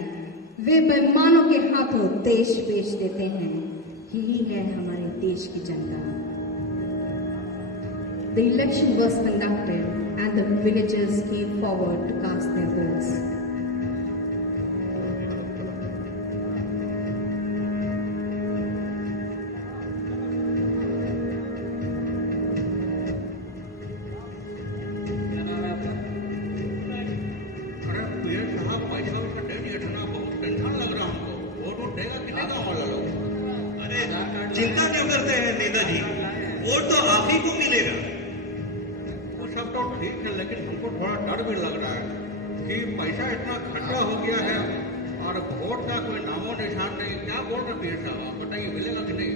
वे बेईमानों के हाथों देश बेच देते हैं। यही है हमारे देश की जनता। The election was conducted and the villagers came forward to cast their votes. चिंता क्यों करते हैं नेताजी? वोट तो आप ही को मिलेगा। वो सब तो ठीक है, लेकिन हमको थोड़ा डर भी लग रहा है कि पैसा इतना खर्चा हो गया है और वोट का कोई नामो निशान नहीं। क्या बोल रहे पीर साहब, आप बताइए मिलेगा कि नहीं?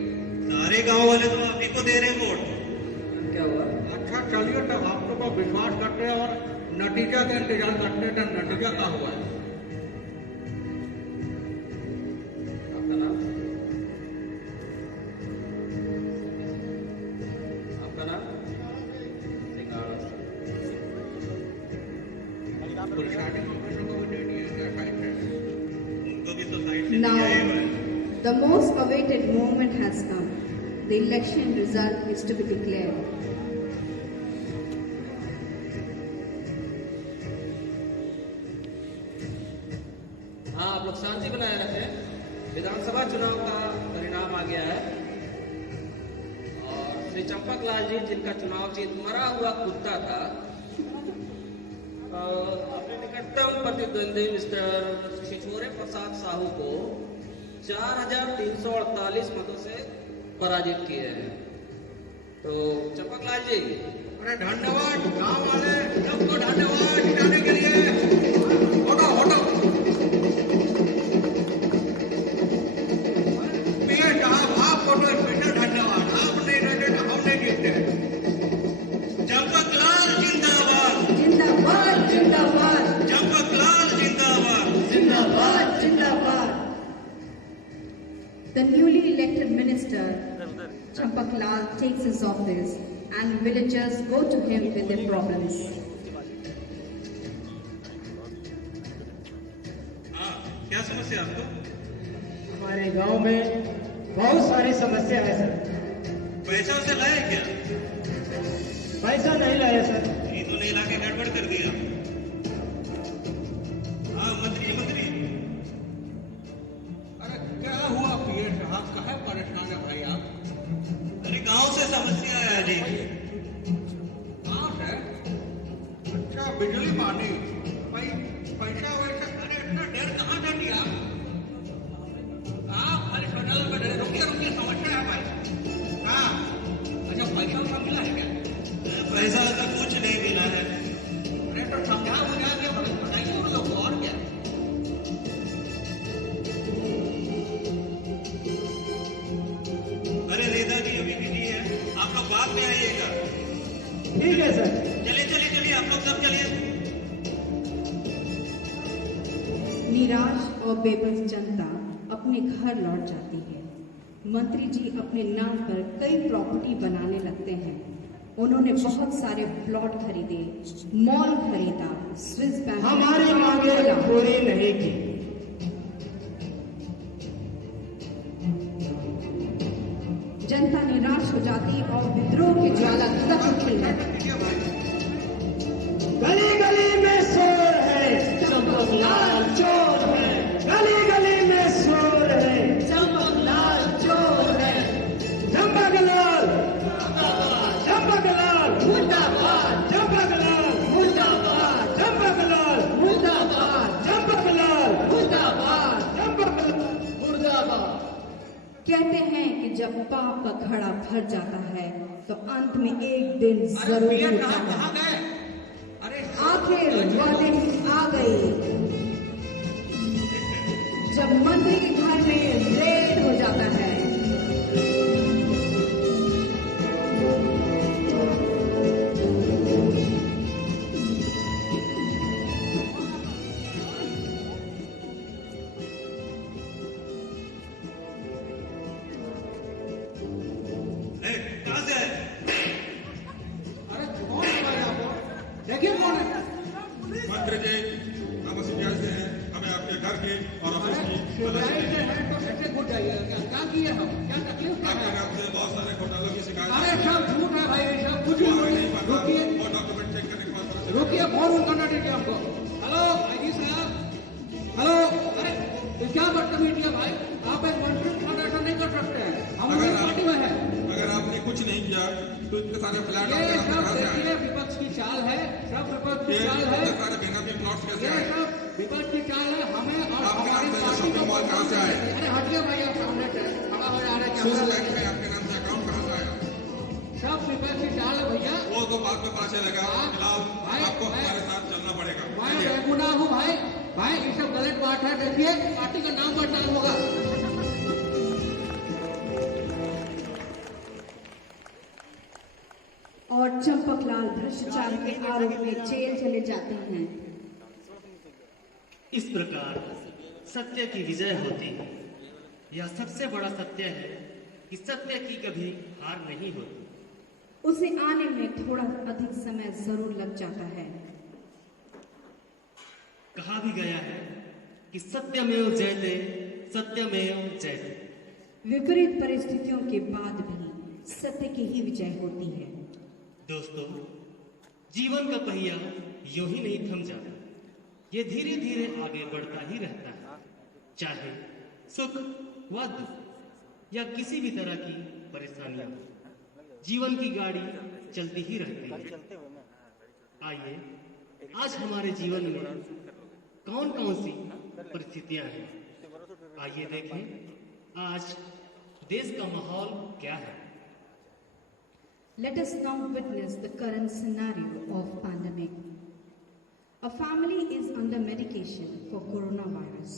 सारे गांव वाले तो आप ही को दे रहे वोट। क्या हुआ? अच्छा चलिए, तब आप लोग को विश्वास करते हैं और नतीजा का इंतजार करते हैं। नतीजा क्या हुआ है? आपका नाम? आपका नाम? Now, the most awaited moment has come. The election result is to be declared. हाँ, आप लोग शांति बनाए रखें। विधानसभा चुनाव का परिणाम आ गया है और श्री चंपकलाल जी, जिनका चुनाव जीत मरा हुआ कुत्ता था, अपने निकटतम प्रतिद्वंदी मिस्टर छिछोरे प्रसाद साहू को 4,348 मतों से पराजित किए हैं। तो चंपकलाल जी, अरे धन्यवाद गांव वाले सबको, धन्यवाद जिताने के लिए। हटो हटो, पीएम साहब आपको तो स्पेशल धन्यवाद। आप नहीं रहते तो हम नहीं जीतते। चंपकलाल जिंदाबाद, जिंदाबाद जिंदाबाद, चंपकलाल जिंदाबाद, जिंदाबाद जिंदाबाद। The newly elected minister, Champaklal, takes his office and villagers go to him with their problems. हाँ, क्या समस्या आपको? हमारे गांव में बहुत सारी समस्या है सर। पैसा उसे लाए क्या? पैसा नहीं लाया सर। ये तो नहीं लाके गड़बड़ कर दिया। हाँ मंत्री, मंत्री, अरे क्या हुआ पीएम साहब, कहे परेशान है भाई आप? अरे गांव से समस्या है जी। गांव से? अच्छा, बिजली पानी, भाई पैसा वैसा, अरे इतना देर कहाँ से दिया आप? अरे सदल में डरे, रुकिए रुकिए, समस्या है भाई। हाँ, अच्छा पैसा उसा मिला है क्या? पैसा तो कुछ नहीं मिला है। अरे तो समझा बुझा के बताइए उन लोग को, और क्या? अरे नेताजी अभी बिजी है, आप लोग बाद में आइएगा। ठीक है सर। चलिए चलिए चलिए, आप लोग सब चलिए। निराश और बेबस जनता अपने घर लौट जाती है। मंत्री जी अपने नाम पर कई प्रॉपर्टी बनाने लगते हैं। उन्होंने बहुत सारे प्लॉट खरीदे, मॉल खरीदा, स्विस बैंक, हमारी मांगे पूरी नहीं की। जनता निराश हो जाती और विद्रोह की ज्वाला तब खिलती। गली गली में शोर है, चंपकलाल चोर है। गली गली में शोर है, चंपकलाल चोर है। चंपकलाल, चंपकलाल मुर्दाबाद, चंपकलाल मुर्दाबाद, चंपकलाल मुर्दाबाद, चंपकलाल मुर्दाबाद, चंपकलाल मुर्दाबाद। कहते हैं कि जब पाप का घड़ा भर जाता है तो अंत में एक दिन जरूर होता है। आखिर वादे आ गई जब मंत्री के घर में रेड हो जाता है। देखिए कौन है? मंत्री जी, हम शिकायत से हैं, हमें आपके घर की और ऑफिस की शिकायत से है तो कैसे घुस जाइएगा? क्या किए हम? क्या तकलीफ क्या है? आपके से बहुत सारे घोटालों की शिकायत। अरे सब झूठ है भाई, सब कुछ नहीं। रुकिए, वो डॉक्यूमेंट चेक करने के बाद रुकिए, फोन करना दीजिए हमको। हेलो भाई साहब, हेलो। अरे ये क्या बदतमीजी है भाई? आप एक मंत्री ऐसा नहीं कर सकते हैं, हम लोग पार्टी में है। अगर आपने कुछ नहीं किया तो इतने सारे फ्लैट ये सब देखिए विपक्ष की चाल है, सब विपक्ष की चाल है। सारे बेनती प्लॉट्स कैसे ये आए? सब विपक्ष की चाल है। हमें और हमारी पार्टी शॉपिंग मॉल कहाँ से आए? अरे हटिए भाई, आप सामने से खड़ा हो जा रहे स्विस बैंक में आपके नाम से अकाउंट कहाँ से आया? सब विपक्ष की चाल है भैया। वो तो बात में पता चलेगा। फिलहाल आपको हमारे साथ चलना पड़ेगा। मैं बेगुनाह हूँ भाई, भाई ये सब गलत बात है। देखिए पार्टी का नाम बदनाम होगा। और चंपकलाल भ्रष्टाचार के आरोप में जेल चले जाते हैं। इस प्रकार सत्य की विजय होती है। यह सबसे बड़ा सत्य है कि सत्य की कभी हार नहीं होती। उसे आने में थोड़ा अधिक समय जरूर लग जाता है। कहा भी गया है कि सत्यमेव जयते, सत्यमेव जयते। विपरीत परिस्थितियों के बाद भी सत्य की ही विजय होती है। दोस्तों, जीवन का पहिया यूं ही नहीं थम जाता। ये धीरे धीरे आगे बढ़ता ही रहता है, चाहे सुख व दुख या किसी भी तरह की परेशानियां। जीवन की गाड़ी चलती ही रहती है। आइए आज हमारे जीवन में कौन कौन सी परिस्थितियां हैं, आइए देखें आज देश का माहौल क्या है। Let us now witness the current scenario of pandemic. A family is under medication for coronavirus.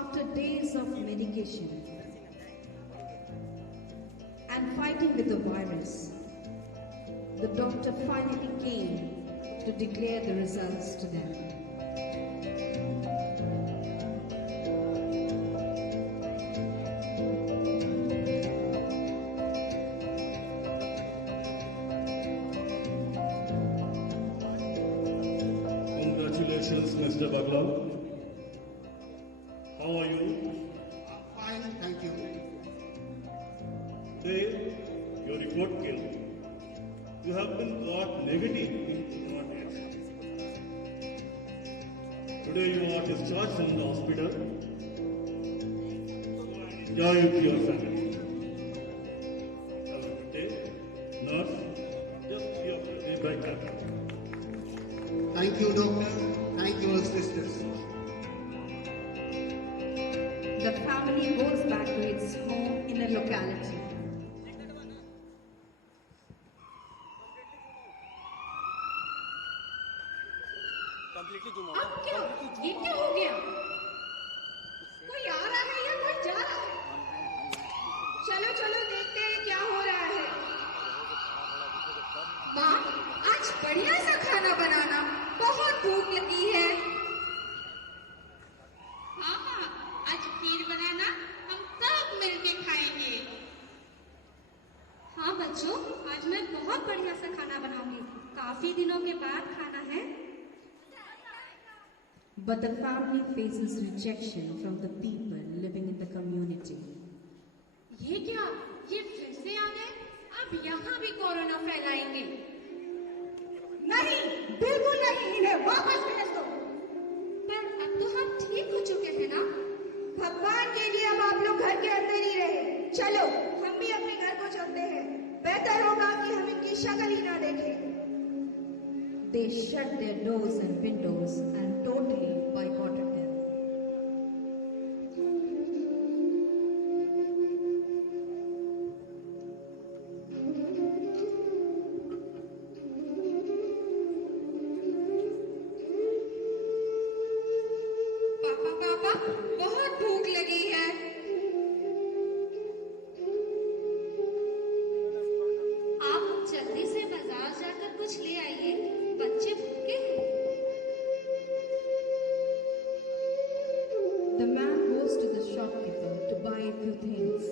After days of medication and fighting with the virus, the doctor finally came to declare the results to them. Congratulations, Mr. Bagla. How are you? Fine, thank you. Today, your report came. You have been got negative in corona test. Today you are discharged from the hospital. Enjoy with your family. Have a good day. Nurse, just be of the day by car. Thank you, doctor. Thank you, sisters. The family goes back to its home in a locality. अब क्या? ये क्या हो गया? कोई आ रहा है या कोई जा रहा है? चलो चलो देखते हैं क्या हो रहा है। माँ, आज बढ़िया सा खाना बनाना, बहुत भूख लगी है। हाँ माँ, आज खीर बनाना, हम सब मिलके खाएंगे। हाँ बच्चों, आज मैं बहुत बढ़िया सा खाना बनाऊंगी। काफी दिनों के बाद खाना है। But the family faces rejection from the people living in the community. ये क्या? ये फिर से आ गए? अब यहाँ भी कोरोना फैलाएंगे? नहीं, बिल्कुल नहीं, इन्हें वापस भेज दो। पर अब तो हम ठीक हो चुके हैं ना? भगवान के लिए अब आप लोग घर के अंदर ही रहे। चलो, हम भी अपने घर को चलते हैं। बेहतर होगा कि हम इनकी शक्ल ही ना देखें। They shut their doors and windows and totally boycotted them. पापा पापा, बहुत भूख लगी है। आप जल्दी से बाजार जाकर कुछ ले आइए, बच्चे भूखे हैं। The man goes to the shopkeeper to buy a few things.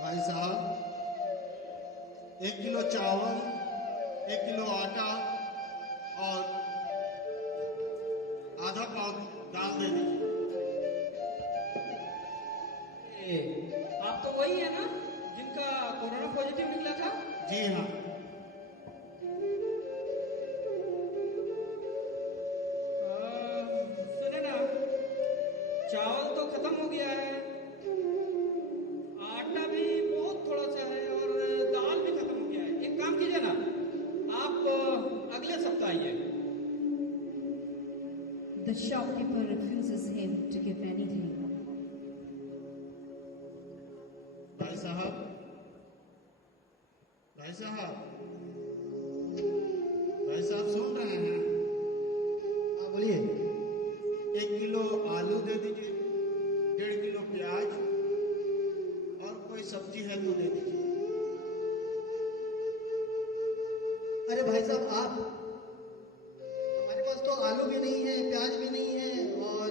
भाई साहब, 1 किलो चावल, 1 किलो आटा और आधा पाव दाल दे दीजिए। आप तो वही है ना जिनका कोरोना पॉजिटिव निकला था? जी हाँ। सुने ना, चावल तो खत्म हो गया है, आटा भी बहुत थोड़ा सा है और दाल भी खत्म हो गया है। एक काम कीजिए ना, आप अगले सप्ताह आइए। The shopkeeper refuses him to give anything. भाई साहब, भाई साहब, भाई साहब सुन रहे हैं? हाँ बोलिए। 1 किलो आलू दे दीजिए, 1.5 किलो प्याज, और कोई सब्जी है तो दे दीजिए। अरे भाई साहब, आप, हमारे पास तो आलू भी नहीं है, प्याज भी नहीं है और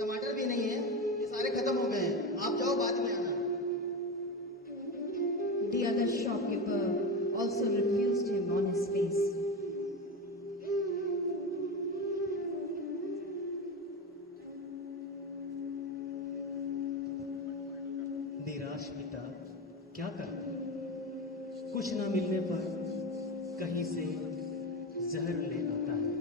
टमाटर भी नहीं है, ये सारे खत्म हो गए हैं। आप जाओ, बाद में आना। The other shopkeeper also refused him on his face. निराश पिता क्या करते? कुछ न मिलने पर कहीं से जहर ले आता है।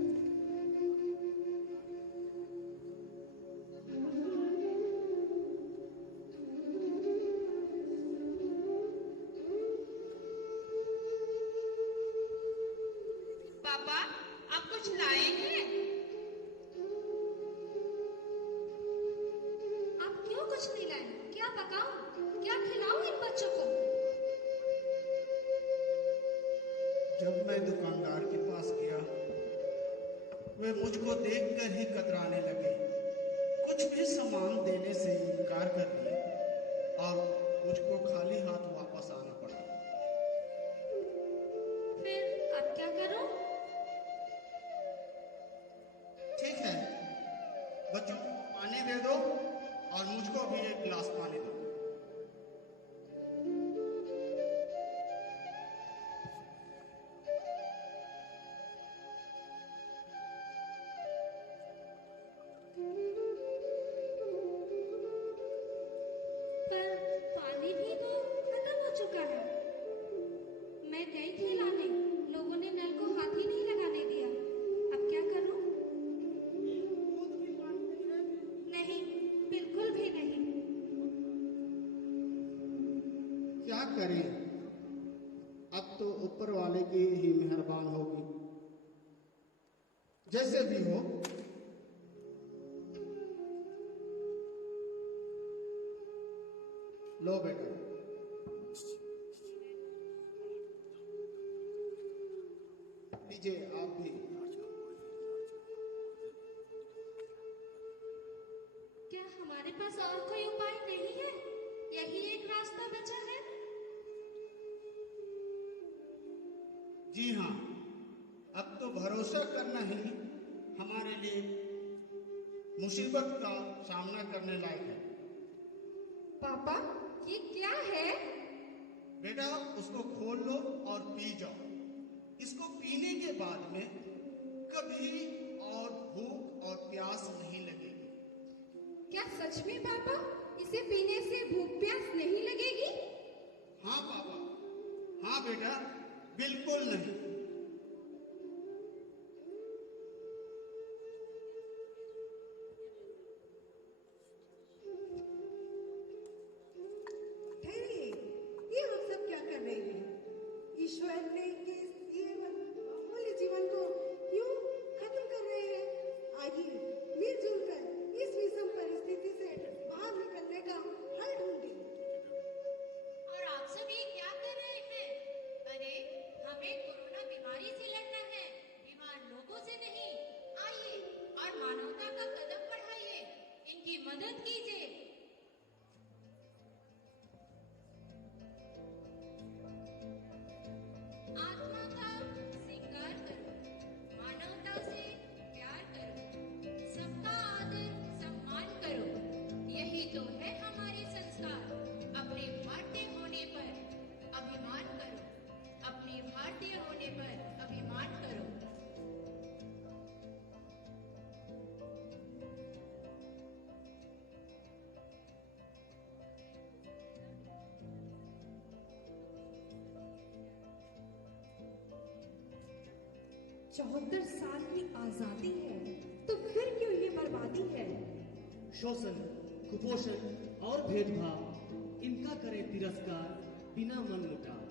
पापा, आप कुछ लाए हैं? आप क्यों कुछ नहीं लाए? क्या पकाऊं? क्या खिलाऊं इन बच्चों को? जब मैं दुकानदार के पास गया, वे मुझको देखकर ही कतराने लगे। कुछ भी सामान देने से इनकार कर दिए और मुझको खाली हाथ वापस आना पड़ा। फिर अब क्या करूं? ठीक है, बच्चों को पानी दे दो और मुझको भी 1 गिलास पानी दो। पर पानी भी तो खत्म हो चुका है। मैं गई थी लाने, लोगों ने नल को हाथ ही नहीं लगाने दिया। अब क्या करूं? नहीं, बिल्कुल भी नहीं। क्या करें? अब तो ऊपर वाले की ही मेहरबान होगी। जैसे भी हो, लो बेटा। लीजिए आप भी। क्या हमारे पास और कोई उपाय नहीं है? यही एक रास्ता बचा है? जी हाँ, अब तो भरोसा करना ही हमारे लिए मुसीबत का सामना करने लायक है। पापा, ये क्या है? बेटा, उसको खोल लो और पी जाओ। इसको पीने के बाद में कभी और भूख और प्यास नहीं लगेगी। क्या सच में पापा? इसे पीने से भूख प्यास नहीं लगेगी? हाँ पापा, हाँ बेटा, बिल्कुल नहीं। ठहरिए, ये हम सब क्या कर रहे हैं? ईश्वर ने ये मामूली जीवन को क्यों खत्म कर रहे हैं? आइए मिलजुल कर इस विषम परिस्थिति से बाहर निकलने का हल ढूंढें। और आप सब ये क्या कर रहे हैं? अरे, हमें कोरोना बीमारी से लड़ना है, बीमार लोगों से नहीं। आइए और मानवता का कदम बढ़ाइए, इनकी मदद कीजिए। आत्मा का श्रृंगार करो, मानवता से प्यार करो, सबका आदर सम्मान करो। यही तो है हमारे संस्कार। अपने भारतीय होने पर अभिमान करो, अपने भारतीय होने पर अभिमान करो। चौहत्तर साल की आजादी है, तो फिर क्यों ये बर्बादी है? शोषण, कुपोषण और भेदभाव, इनका करे तिरस्कार बिना मन मुटाव।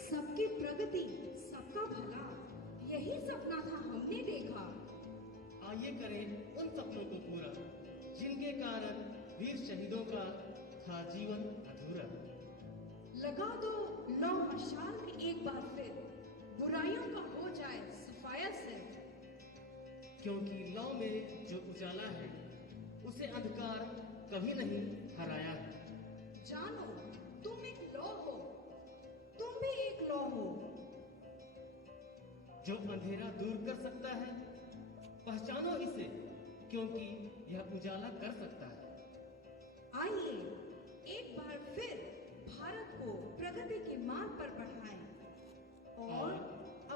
सबकी प्रगति, सबका भला, यही सपना था हमने देखा। आइए करें उन सपनों को पूरा जिनके कारण वीर शहीदों का था जीवन अधूरा। लगा दो लौ मशाल में एक बार फिर, बुराइयों का हो जाए सफाया सिर। क्योंकि लौ में जो उजाला है उसे अंधकार कभी नहीं हराया है। जानो तुम एक लौ हो, तुम भी एक लौ हो। जो अंधेरा दूर कर सकता है पहचानो इसे, क्योंकि यह उजाला कर सकता है। आइए एक बार फिर भारत को प्रगति के मार्ग पर बढ़ाएं और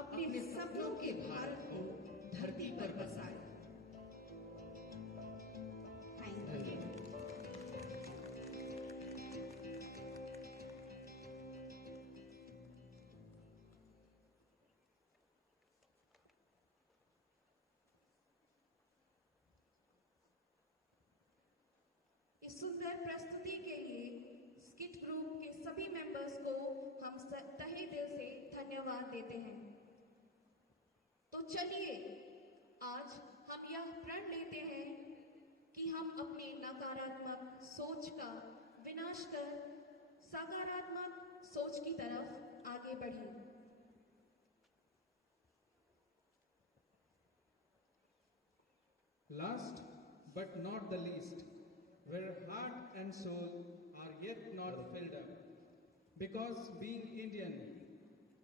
अपने सपनों के भारत को धरती पर बसाएं। Thank you. इस सुंदर प्रस्तुति के लिए स्किट ग्रुप के सभी मेंबर्स को हम तहे दिल से धन्यवाद देते हैं। तो चलिए आज हम यह प्रण लेते हैं कि हम अपनी नकारात्मक सोच का विनाश कर सकारात्मक सोच की तरफ आगे बढ़ें। Last but not the least, where heart and soul are yet not filled up, because being Indian,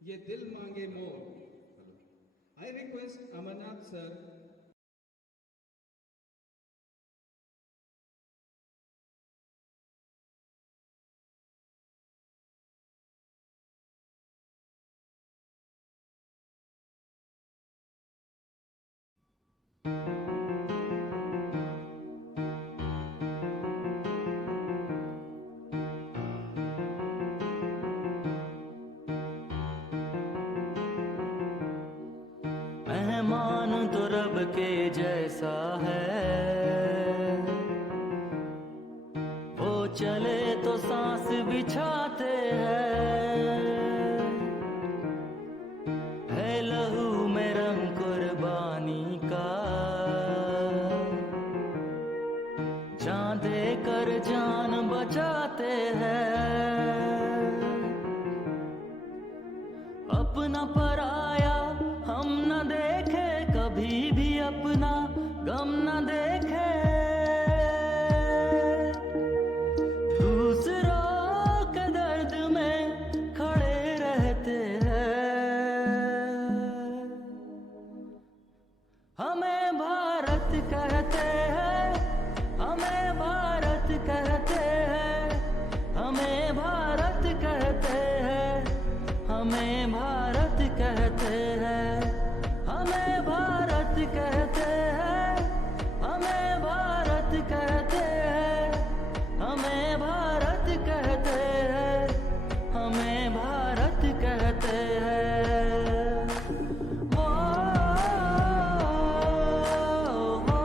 ye dil mange more. I request Amarnath sir मेहमान तो रब के जैसा है, वो चले तो सांस बिछाते हैं। है लहू में रंग कुर्बानी का, जान दे कर जान बचाते हैं। अपना पराया हम न देखे, कभी भी अपना गम न देखे। दूसरों के दर्द में खड़े रहते हैं। हमें भारत कहते हैं, हमें भारत कहते हैं, हमें भारत कहते हैं, हमें भारत कहते हैं, हमें भारत कहते हैं, हमें भारत कहते हैं, हमें भारत कहते हैं, हमें भारत कहते हैं। ओ, ओ,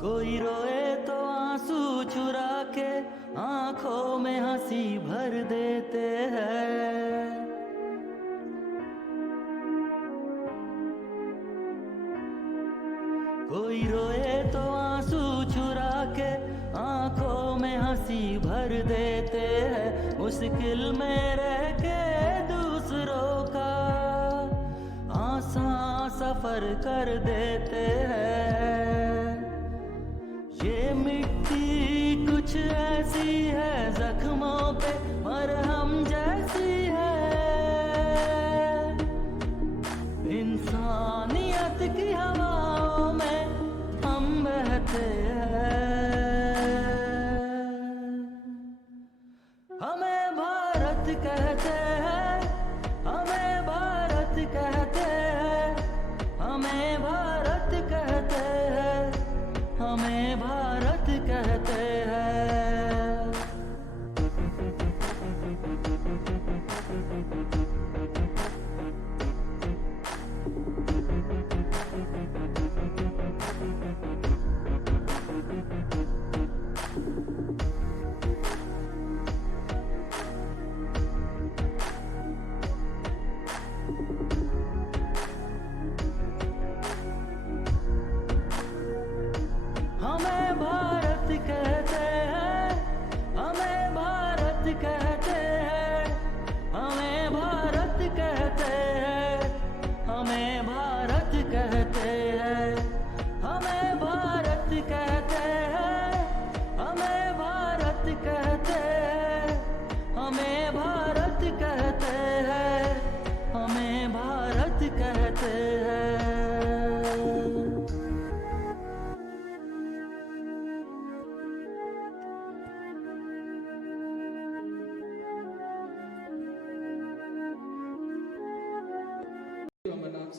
कोई रोए तो आंसू चुरा के आंखों में हंसी भर देते हैं। कोई रोए तो आंसू चुरा के आंखों में हंसी भर देते हैं। मुश्किल में रह के दूसरों का आसान सफर कर देते हैं। ये मिट्टी कुछ ऐसी है, जख्मों पे मरहम जैसी है। इंसानियत की हवाओं में हम बहते हैं। हमें भारत कहते हैं, हमें भारत कहते हैं, हमें भारत कहते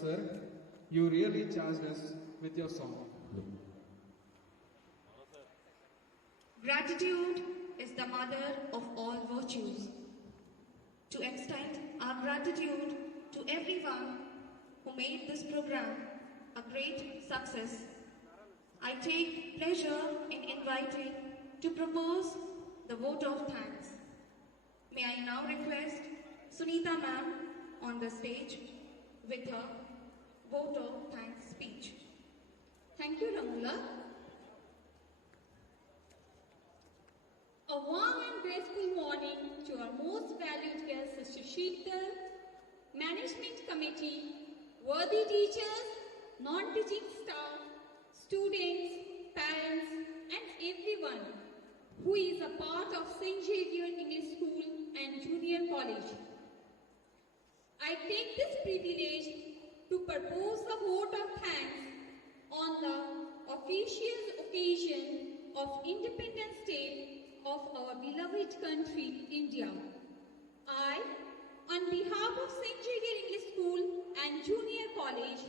sir. You really charged us with your song. Gratitude is the mother of all virtues. To extend our gratitude to everyone who made this program a great success, I take pleasure in inviting to propose the vote of thanks. May I now request Sunita ma'am on the stage with her vote of thanks speech. Thank you, Ramula. A warm and graceful morning to our most valued guest, Sister Sheetal, Management Committee, worthy teachers, non-teaching staff, students, parents, and everyone who is a part of St. Xavier English School and Junior College. I take this privilege to propose a vote of thanks on the auspicious occasion of Independence Day of our beloved country, India. I, on behalf of St. Xavier English School and Junior College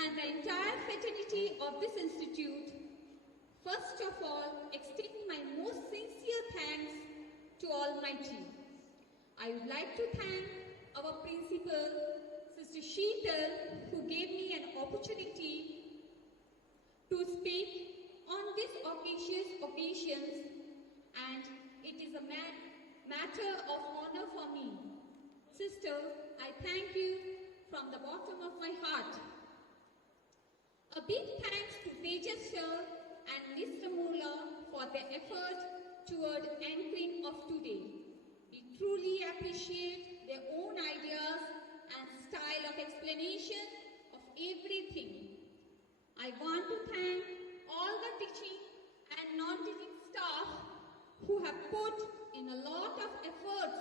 and the entire fraternity of this institute, first of all, extend my most sincere thanks to Almighty. I would like to thank our principal, Sister Sheetal, who gave me an opportunity to speak on this auspicious occasions, and it is a matter of honor for me. Sister, I thank you from the bottom of my heart. A big thanks to Tejas sir and Mr. Moola for their effort toward anchoring of today. We truly appreciate their own ideas and style of explanation of everything. I want to thank all the teaching and non-teaching staff who have put in a lot of efforts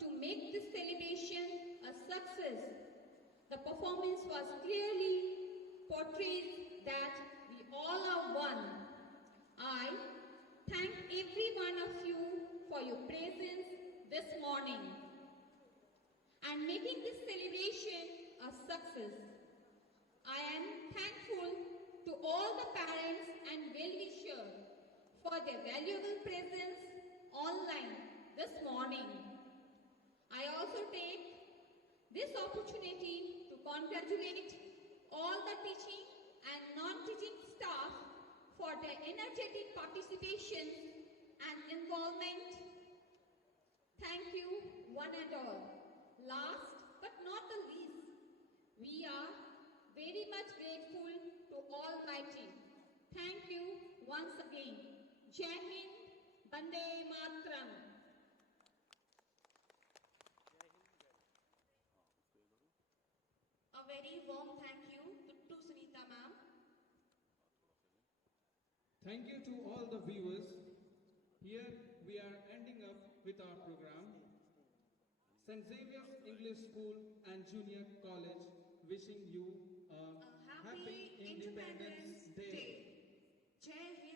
to make this celebration a success. The performance was clearly portrays that we all are one. I thank every one of you for your presence this morning and making this celebration a success. I am thankful to all the parents and well-wishers for their valuable presence online this morning. I also take this opportunity to congratulate all the teaching and non-teaching staff for their energetic participation and involvement. Thank you, one and all. Last but not the least, we are very much grateful to Almighty. Thank you once again. Jai Hind, Bande Matram. A very warm thank you to Sunita ma'am. Thank you to all the viewers. Here we are ending up with our program. St. Xavier's English School and Junior College wishing you a happy Independence Day. Jai Hind.